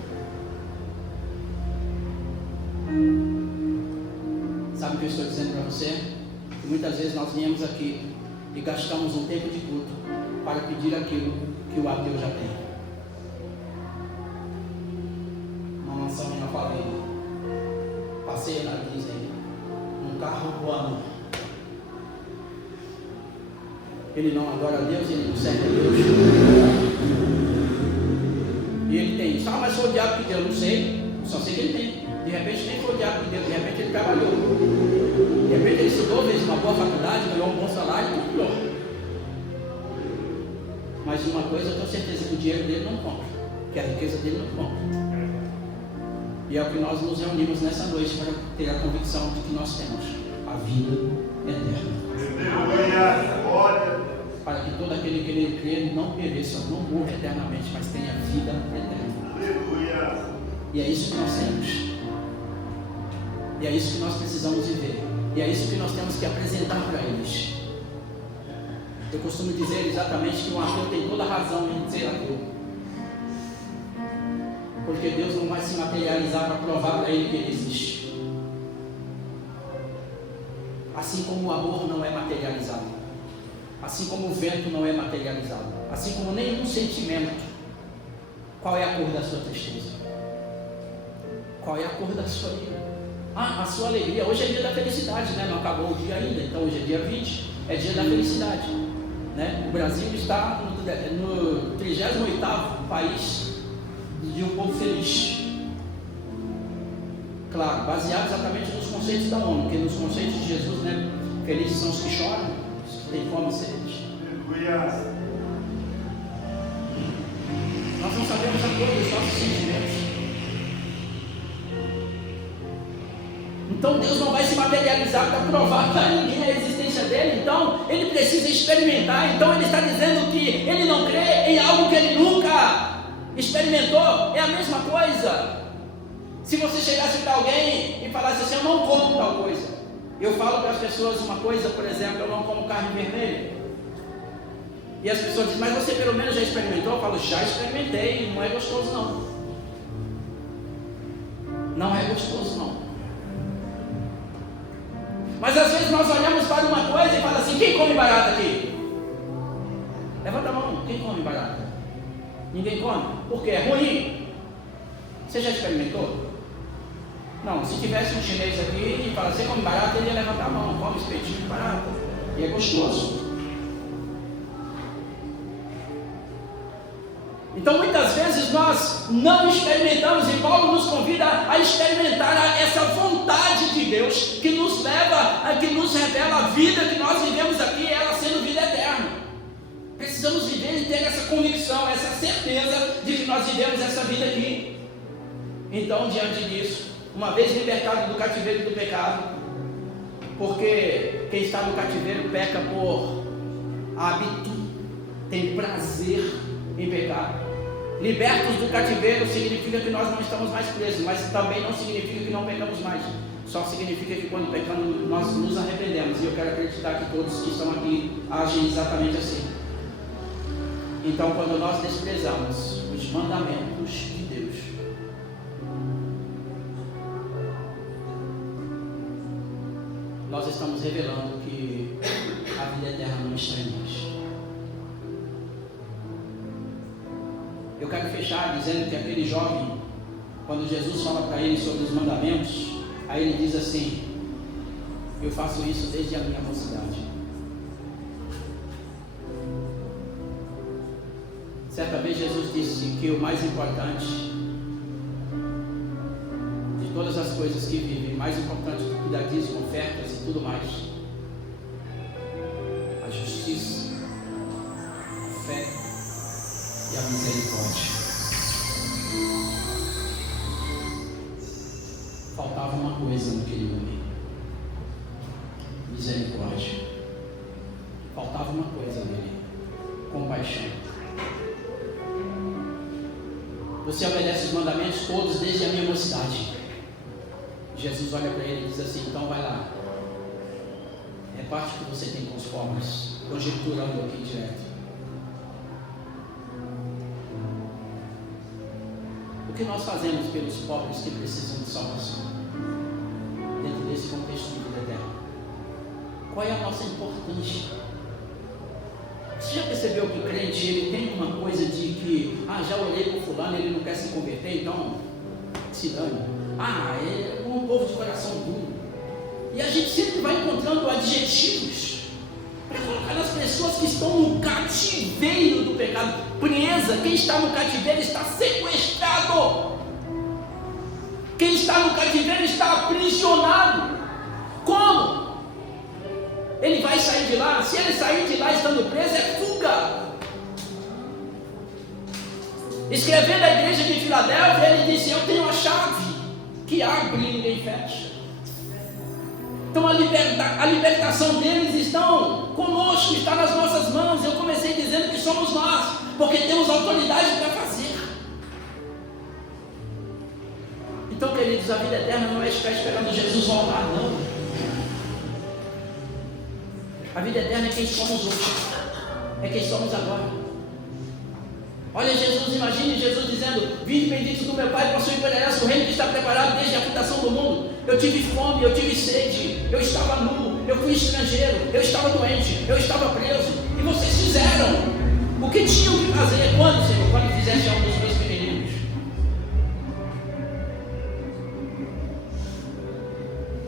Sabe o que eu estou dizendo para você? Que muitas vezes nós viemos aqui e gastamos um tempo de culto para pedir aquilo que o ateu já tem. Uma mansão em Alphaville, passeio na Disney, um carro voador. Ele não adora a Deus, ele não serve a Deus. E ele tem isso. Ah, mas foi o diabo que deu, não sei. Só sei que ele tem. De repente nem foi o diabo que deu, de repente ele trabalhou. De repente ele estudou, fez uma boa faculdade, ganhou um bom salário e comprou. Mas uma coisa eu tenho certeza que o dinheiro dele não compra, que a riqueza dele não compra. E é o que nós nos reunimos nessa noite para ter a convicção de que nós temos a vida eterna. Para que todo aquele que nele crê não pereça, não morra eternamente, mas tenha vida eterna. E é isso que nós temos. E é isso que nós precisamos viver. E é isso que nós temos que apresentar para eles. Eu costumo dizer exatamente que um ateu tem toda a razão em ser ateu. Porque Deus não vai se materializar para provar para ele que ele existe. Assim como o amor não é materializado, assim como o vento não é materializado, assim como nenhum sentimento. Qual é a cor da sua tristeza? Qual é a cor da sua alegria? Ah, a sua alegria. Hoje é dia da felicidade, né? Não acabou o dia ainda, então hoje é dia 20, é dia da felicidade, né? O Brasil está no 38º país de um povo feliz. Claro, baseado exatamente nos conceitos da ONU, porque nos conceitos de Jesus, né? Felizes são os que choram, os que têm fome e sede. Nós não sabemos a cor dos nossos sentimentos. Então Deus não vai se materializar para provar para ninguém a existência dele. Então ele precisa experimentar. Então ele está dizendo que ele não crê em algo que ele nunca experimentou. É a mesma coisa. Se você chegasse para alguém e falasse assim, eu não como tal coisa. Eu falo para as pessoas uma coisa, por exemplo, eu não como carne vermelha. E as pessoas dizem, mas você pelo menos já experimentou? Eu falo, já experimentei, não é gostoso não. Não é gostoso não. Mas às vezes nós olhamos para uma coisa e falamos assim, quem come barata aqui? Quem come barata? Ninguém come? Porque é ruim. Você já experimentou? Não, se tivesse um chinês aqui e falasse, você come barata, ele ia levantar a mão, come espetinho de barata. E é gostoso. Então muitas vezes nós não experimentamos, e Paulo nos convida a experimentar essa vontade de Deus que nos leva, que nos revela a vida que nós vivemos aqui, ela sendo vida eterna. Precisamos viver e ter essa convicção, essa certeza de que nós vivemos essa vida aqui. Então, diante disso, uma vez libertado do cativeiro do pecado, porque quem está no cativeiro peca por hábito, tem prazer em pecar. Libertos do cativeiro significa que nós não estamos mais presos, mas também não significa que não pecamos mais. Só significa que quando pecamos nós nos arrependemos. E eu quero acreditar que todos que estão aqui agem exatamente assim. Então, quando nós desprezamos os mandamentos de Deus, nós estamos revelando que a vida eterna não está em nós. Eu quero fechar dizendo que aquele jovem, quando Jesus fala para ele sobre os mandamentos, aí ele diz assim: eu faço isso desde a minha mocidade. Certa vez Jesus disse que o mais importante de todas as coisas que vivem, mais importante do que dar dízimo, ofertas e tudo mais, a justiça, a fé e a misericórdia. Faltava uma coisa naquele homem: misericórdia. Faltava uma coisa nele: compaixão. Você obedece os mandamentos todos desde a minha mocidade. Jesus olha para ele e diz assim: então vai lá, reparte o que você tem com os pobres, conjecturando aqui direto. O que nós fazemos pelos pobres que precisam de salvação, dentro desse contexto de vida eterna? Qual é a nossa importância? Você já percebeu que o crente ele tem uma coisa de que, já orei por fulano, ele não quer se converter, então se dane. É um povo de coração duro. E a gente sempre vai encontrando adjetivos para colocar nas pessoas que estão no cativeiro do pecado. Presa, quem está no cativeiro está sequestrado. Quem está no cativeiro está aprisionado. Como? Ele vai sair de lá? Se ele sair de lá estando preso, é fuga. Escrevendo a igreja de Filadélfia, ele disse: eu tenho a chave que abre e ninguém fecha. Então a libertação deles estão conosco, está nas nossas mãos. Eu comecei dizendo que somos nós, porque temos autoridade para fazer. Então, queridos, a vida eterna não é ficar esperando Jesus voltar, não. A vida eterna é quem somos hoje, é quem somos agora. Olha Jesus, imagine Jesus dizendo: vinde benditos do meu Pai, possuir por herança o reino que está preparado desde a fundação do mundo. Eu tive fome, eu tive sede, eu estava nu, eu fui estrangeiro, eu estava doente, eu estava preso, e vocês fizeram o que tinham que fazer. Quando, Senhor? Quando fizeste a um dos meus pequeninos.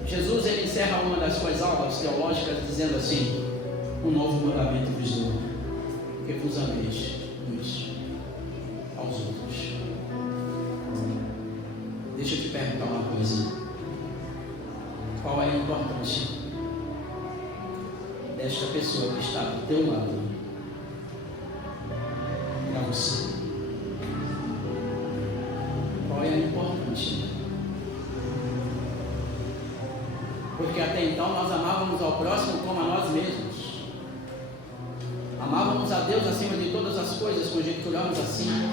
Jesus, ele encerra uma das suas aulas teológicas dizendo assim: um novo mandamento vos dou, que vos ameis uns aos outros. Deixa eu te perguntar uma coisa: qual é a importância desta pessoa que está do teu lado para você? Qual é a importância? Porque até então nós amávamos ao próximo como a nós mesmos. Amávamos a Deus acima de todas as coisas, conjecturamos assim.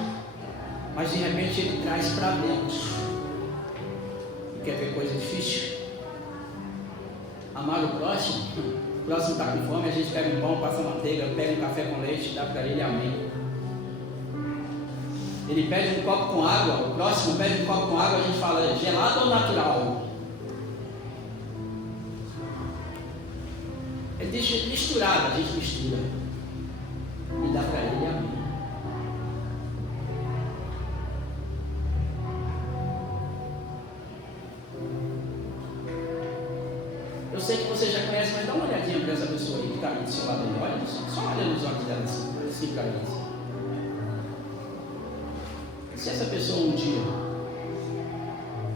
Mas de repente Ele traz para dentro. E quer ver coisa difícil? Amar o próximo está com fome, a gente pega um pão, passa manteiga, pega um café com leite, dá para ele, amém. Ele pede um copo com água, o próximo pede um copo com água, a gente fala: gelado ou natural? Ele diz misturado, a gente mistura e dá para ele, amém. sei que você já conhece, mas dá uma olhadinha para essa pessoa aí que está ali do seu lado aí. Olha, só olha nos olhos dela assim para mim. Se essa pessoa um dia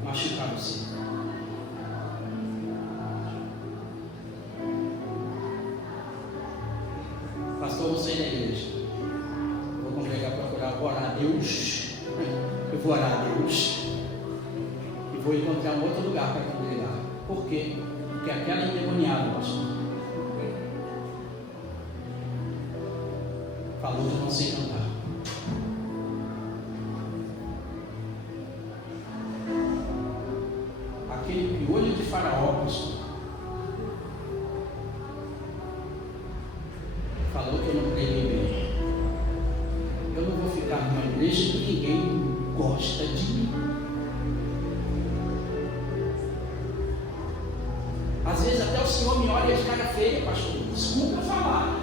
machucar você, pastor, eu vou sair da igreja, vou congregar para orar, vou orar a Deus, eu vou orar a Deus e vou encontrar um outro lugar para congregar. Por quê? Porque aquela endemoniada, pastor, falou que eu não sei cantar. Aquele piolho de Faraó, pastor, falou que eu não preguei bem. Eu não vou ficar numa igreja que ninguém gosta de mim. Às vezes até o Senhor me olha de cara feia, pastor. Desculpa falar.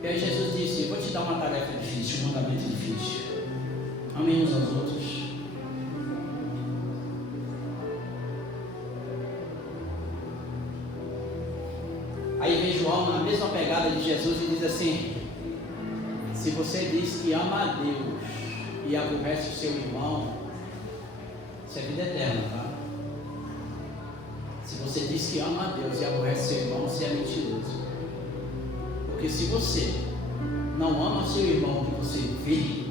E aí Jesus disse: eu vou te dar uma tarefa difícil, um mandamento difícil. Amém uns aos outros. Aí vem João na mesma pegada de Jesus e diz assim: se você diz que ama a Deus e aborrece o seu irmão, isso é vida eterna, tá? Se você diz que ama a Deus e aborrece o seu irmão, você é mentiroso. Porque se você não ama o seu irmão que você vê,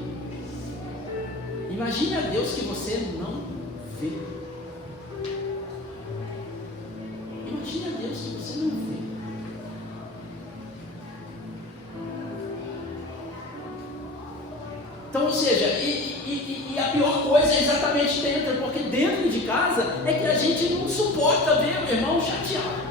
imagine a Deus que você não vê. Imagine a Deus que você não vê. Então, ou seja, e a pior coisa é exatamente dentro, porque dentro de casa é que a gente não suporta ver o irmão chateado.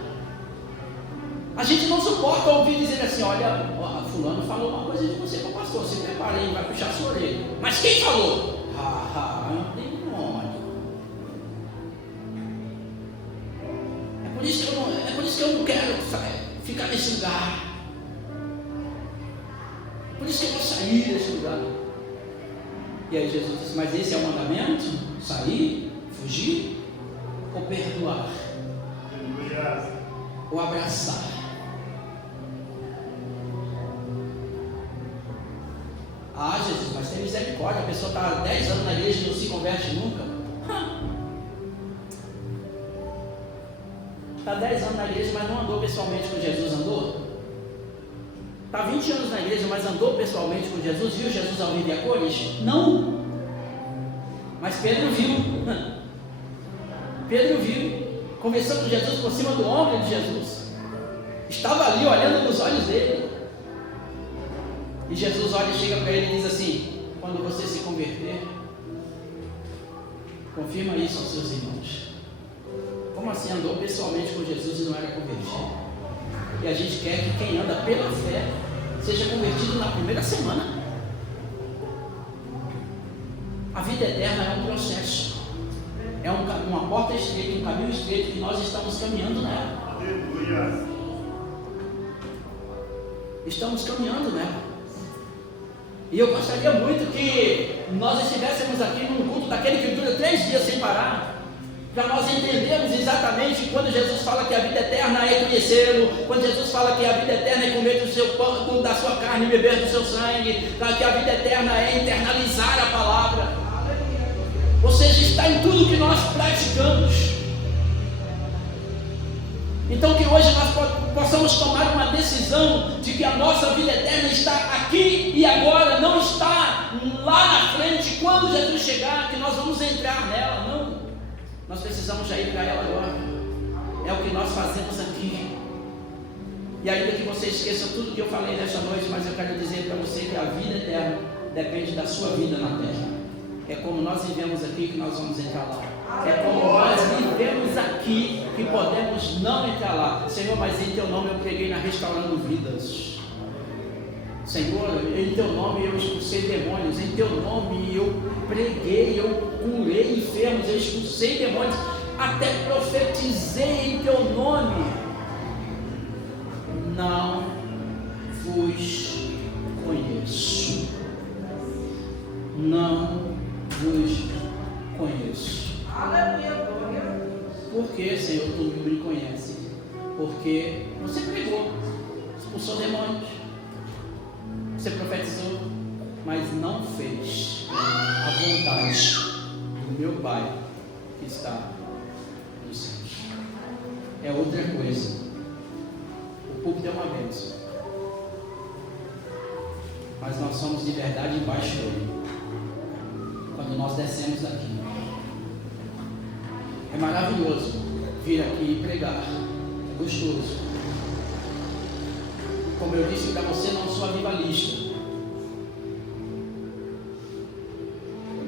A gente não suporta ouvir dizer assim: olha, fulano falou uma coisa de você para o pastor, se prepare aí, vai puxar sua orelha. Mas quem falou? Demônio. É por isso que eu não quero ficar nesse lugar. É por isso que eu vou sair desse lugar. E aí Jesus disse: mas esse é o mandamento? Sair, fugir ou perdoar? Ou abraçar? Ah, Jesus, mas tem misericórdia, a pessoa está há 10 anos na igreja e não se converte nunca. Está 10 anos na igreja, mas não andou pessoalmente com Jesus, andou? Está 20 anos na igreja, mas andou pessoalmente com Jesus, viu Jesus ao vivo e a cores? Não. Mas Pedro viu. Pedro viu, conversando com Jesus por cima do ombro de Jesus. Estava ali olhando nos olhos dele. E Jesus olha e chega para ele e diz assim: quando você se converter, confirma isso aos seus irmãos. Como assim andou pessoalmente com Jesus e não era convertido? E a gente quer que quem anda pela fé seja convertido na primeira semana. A vida eterna é um processo, é uma porta estreita, um caminho estreito que nós estamos caminhando nela. Aleluia. Estamos caminhando nela. E eu gostaria muito que nós estivéssemos aqui num culto daquele que dura 3 dias sem parar, para nós entendermos exatamente quando Jesus fala que a vida eterna é conhecê-lo, quando Jesus fala que a vida eterna é comer do seu pão, da sua carne e beber do seu sangue, que a vida eterna é internalizar a palavra, ou seja, está em tudo que nós praticamos. Então que hoje nós possamos tomar uma decisão de que a nossa vida eterna está aqui e agora, não está lá na frente, quando Jesus chegar, que nós vamos entrar nela, não. Nós precisamos já ir para ela agora. É o que nós fazemos aqui. E ainda que você esqueça tudo que eu falei nesta noite, mas eu quero dizer para você que a vida eterna depende da sua vida na terra. É como nós vivemos aqui que nós vamos entrar lá. É como nós vivemos aqui que podemos não entrar lá. Senhor, mas em teu nome eu preguei na Restaurando Vidas. Senhor, em teu nome eu expulsei demônios. Em teu nome eu preguei, eu curei enfermos, eu expulsei demônios. Até profetizei em teu nome. Não vos conheço. Não vos conheço. Por que, Senhor, tu não me conhece? Porque você pregou, expulsou demônios, você profetizou, mas não fez a vontade do meu Pai que está nos céus. É outra coisa. O púlpito é uma bênção, mas nós somos de verdade embaixo dele. Quando nós descemos aqui, é maravilhoso vir aqui e pregar, é gostoso. Como eu disse para você, não sou avivalista,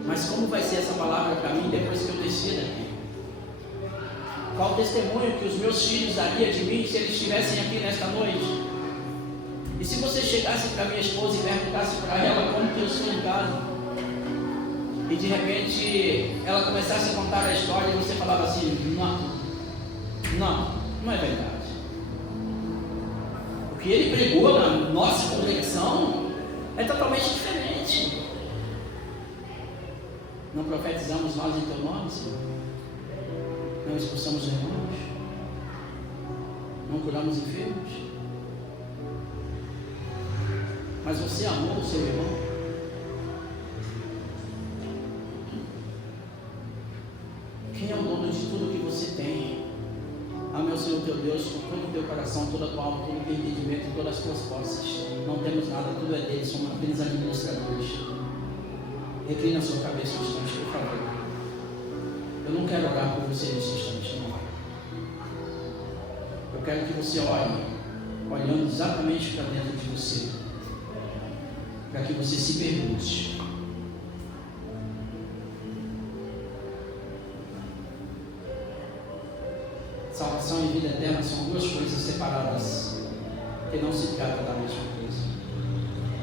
mas como vai ser essa palavra para mim depois que eu descer daqui? Qual o testemunho que os meus filhos dariam de mim se eles estivessem aqui nesta noite? E se você chegasse para minha esposa e perguntasse para ela como que eu sou em casa, e de repente ela começasse a contar a história e você falava assim: não é verdade. O que ele pregou na nossa congregação é totalmente diferente. Não profetizamos nós em teu nome, Senhor? Não expulsamos demônios? Não curamos enfermos? Mas você amou o seu irmão? Quem é o dono de tudo que você tem? Ame o Senhor teu Deus com todo o teu coração, toda a tua alma, todo o teu entendimento, todas as tuas posses. Não temos nada, tudo é dele, somos apenas administradores. Reclina a sua cabeça um instante, por favor. Eu não quero orar por você nesse instante, não. Eu quero que você ore, olhando exatamente para dentro de você, para que você se pergunte: salvação e vida eterna são duas coisas separadas, que não se trata da mesma coisa.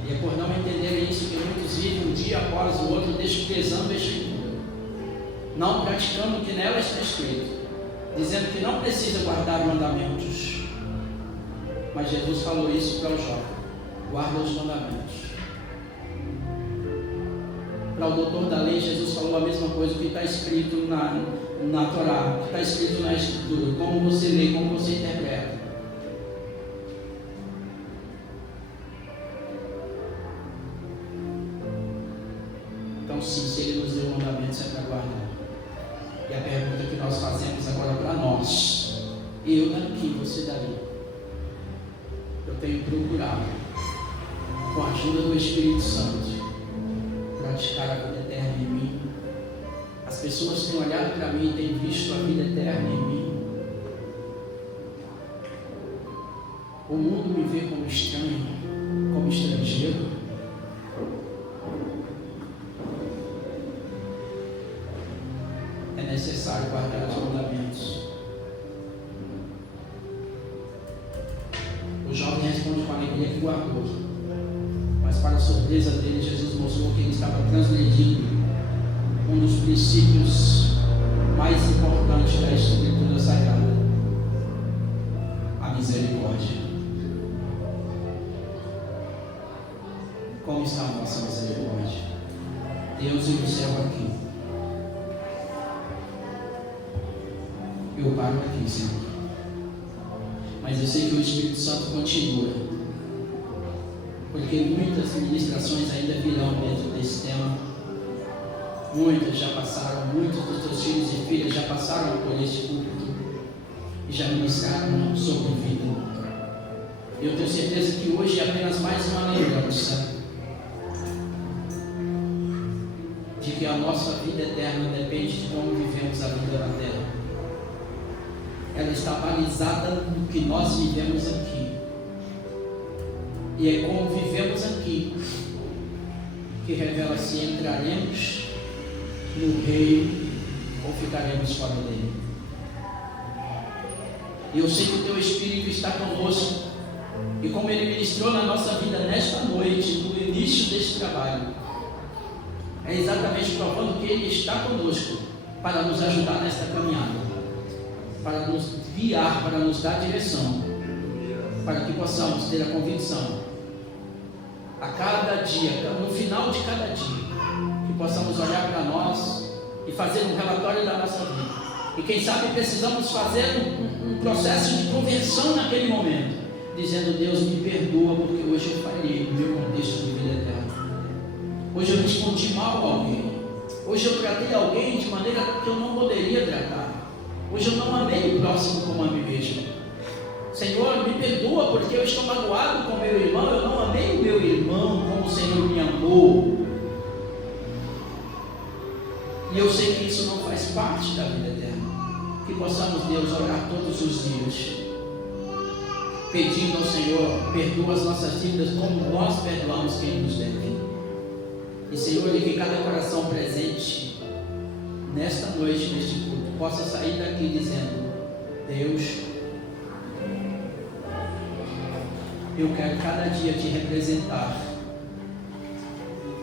E é por não entenderem isso que muitos vivem um dia após o outro desprezando a Escritura, não praticando o que nela está escrito, dizendo que não precisa guardar mandamentos. Mas Jesus falou isso para o jovem: guarda os mandamentos. Para o doutor da lei, Jesus falou a mesma coisa, que está escrito na Torá, que está escrito na Escritura, como você lê, como você interpreta. Então sim, se Ele nos deu mandamentos, é para guardar. E a pergunta que nós fazemos agora para nós: eu daqui, você dali, eu tenho procurado, com a ajuda do Espírito Santo, praticar a vida eterna em mim? As pessoas têm olhado para mim e têm visto a vida eterna em mim? O mundo me vê como estranho, como estrangeiro? É necessário guardar os mandamentos. O jovem responde com alegria que guardou, mas para a surpresa dele, Jesus mostrou que ele estava transgredindo um dos princípios mais importantes da Escritura Sagrada: a misericórdia. Como está a nossa misericórdia? Deus, eu observo aqui. Eu paro aqui, Senhor. Mas eu sei que o Espírito Santo continua, porque muitas ministrações ainda virão dentro desse tema. Muitas já passaram, muitos dos teus filhos e filhas já passaram por este púlpito e já ministraram sobre vida. Eu tenho certeza que hoje é apenas mais uma lembrança de que a nossa vida eterna depende de como vivemos a vida na terra. Ela está balizada no que nós vivemos aqui. E é como vivemos aqui que revela se entraremos no reino ou ficaremos fora dele. E eu sei que o teu Espírito está conosco, e como ele ministrou na nossa vida nesta noite, no início deste trabalho, é exatamente provando que ele está conosco para nos ajudar nesta caminhada, para nos guiar, para nos dar direção, para que possamos ter a convicção a cada dia, no final de cada dia, que possamos olhar para nós e fazer um relatório da nossa vida. E quem sabe precisamos fazer um processo de conversão naquele momento, dizendo: Deus, me perdoa, porque hoje eu falhei no meu contexto de vida eterna. Hoje eu respondi mal a alguém. Hoje eu tratei alguém de maneira que eu não poderia tratar. Hoje eu não amei o próximo como a mim mesmo. Senhor, me perdoa, porque eu estou magoado com meu irmão. Eu não amei o meu irmão como o Senhor me amou. E eu sei que isso não faz parte da vida eterna. Que possamos, Deus, orar todos os dias, pedindo ao Senhor: perdoa as nossas dívidas como nós perdoamos quem nos deve. E, Senhor, que cada coração presente nesta noite, neste culto, possa sair daqui dizendo: Deus, eu quero cada dia te representar.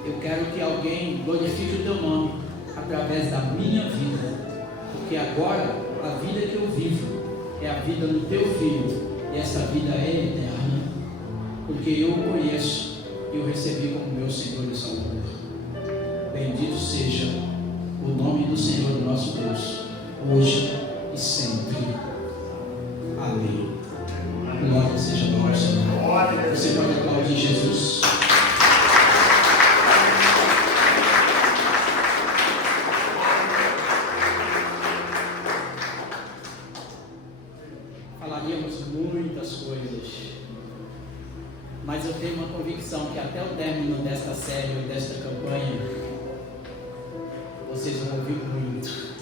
Eu quero que alguém glorifique o teu nome através da minha vida, porque agora a vida que eu vivo é a vida do teu Filho, e essa vida é eterna, porque eu o conheço e o recebi como meu Senhor e Salvador. Bendito seja o nome do Senhor nosso Deus, hoje e sempre. Amém. Glória seja ao nosso Senhor. Você pode aplaudir Jesus. Falaríamos muitas coisas, mas eu tenho uma convicção que até o término desta série, desta campanha, vocês vão ouvir muito,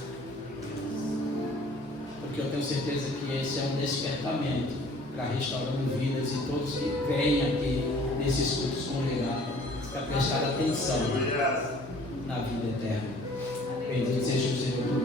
porque eu tenho certeza que esse é um despertamento para restaurando vidas, e todos que vêm aqui nesses cultos congregados para prestar atenção na vida eterna. Bendito seja o Senhor por mim.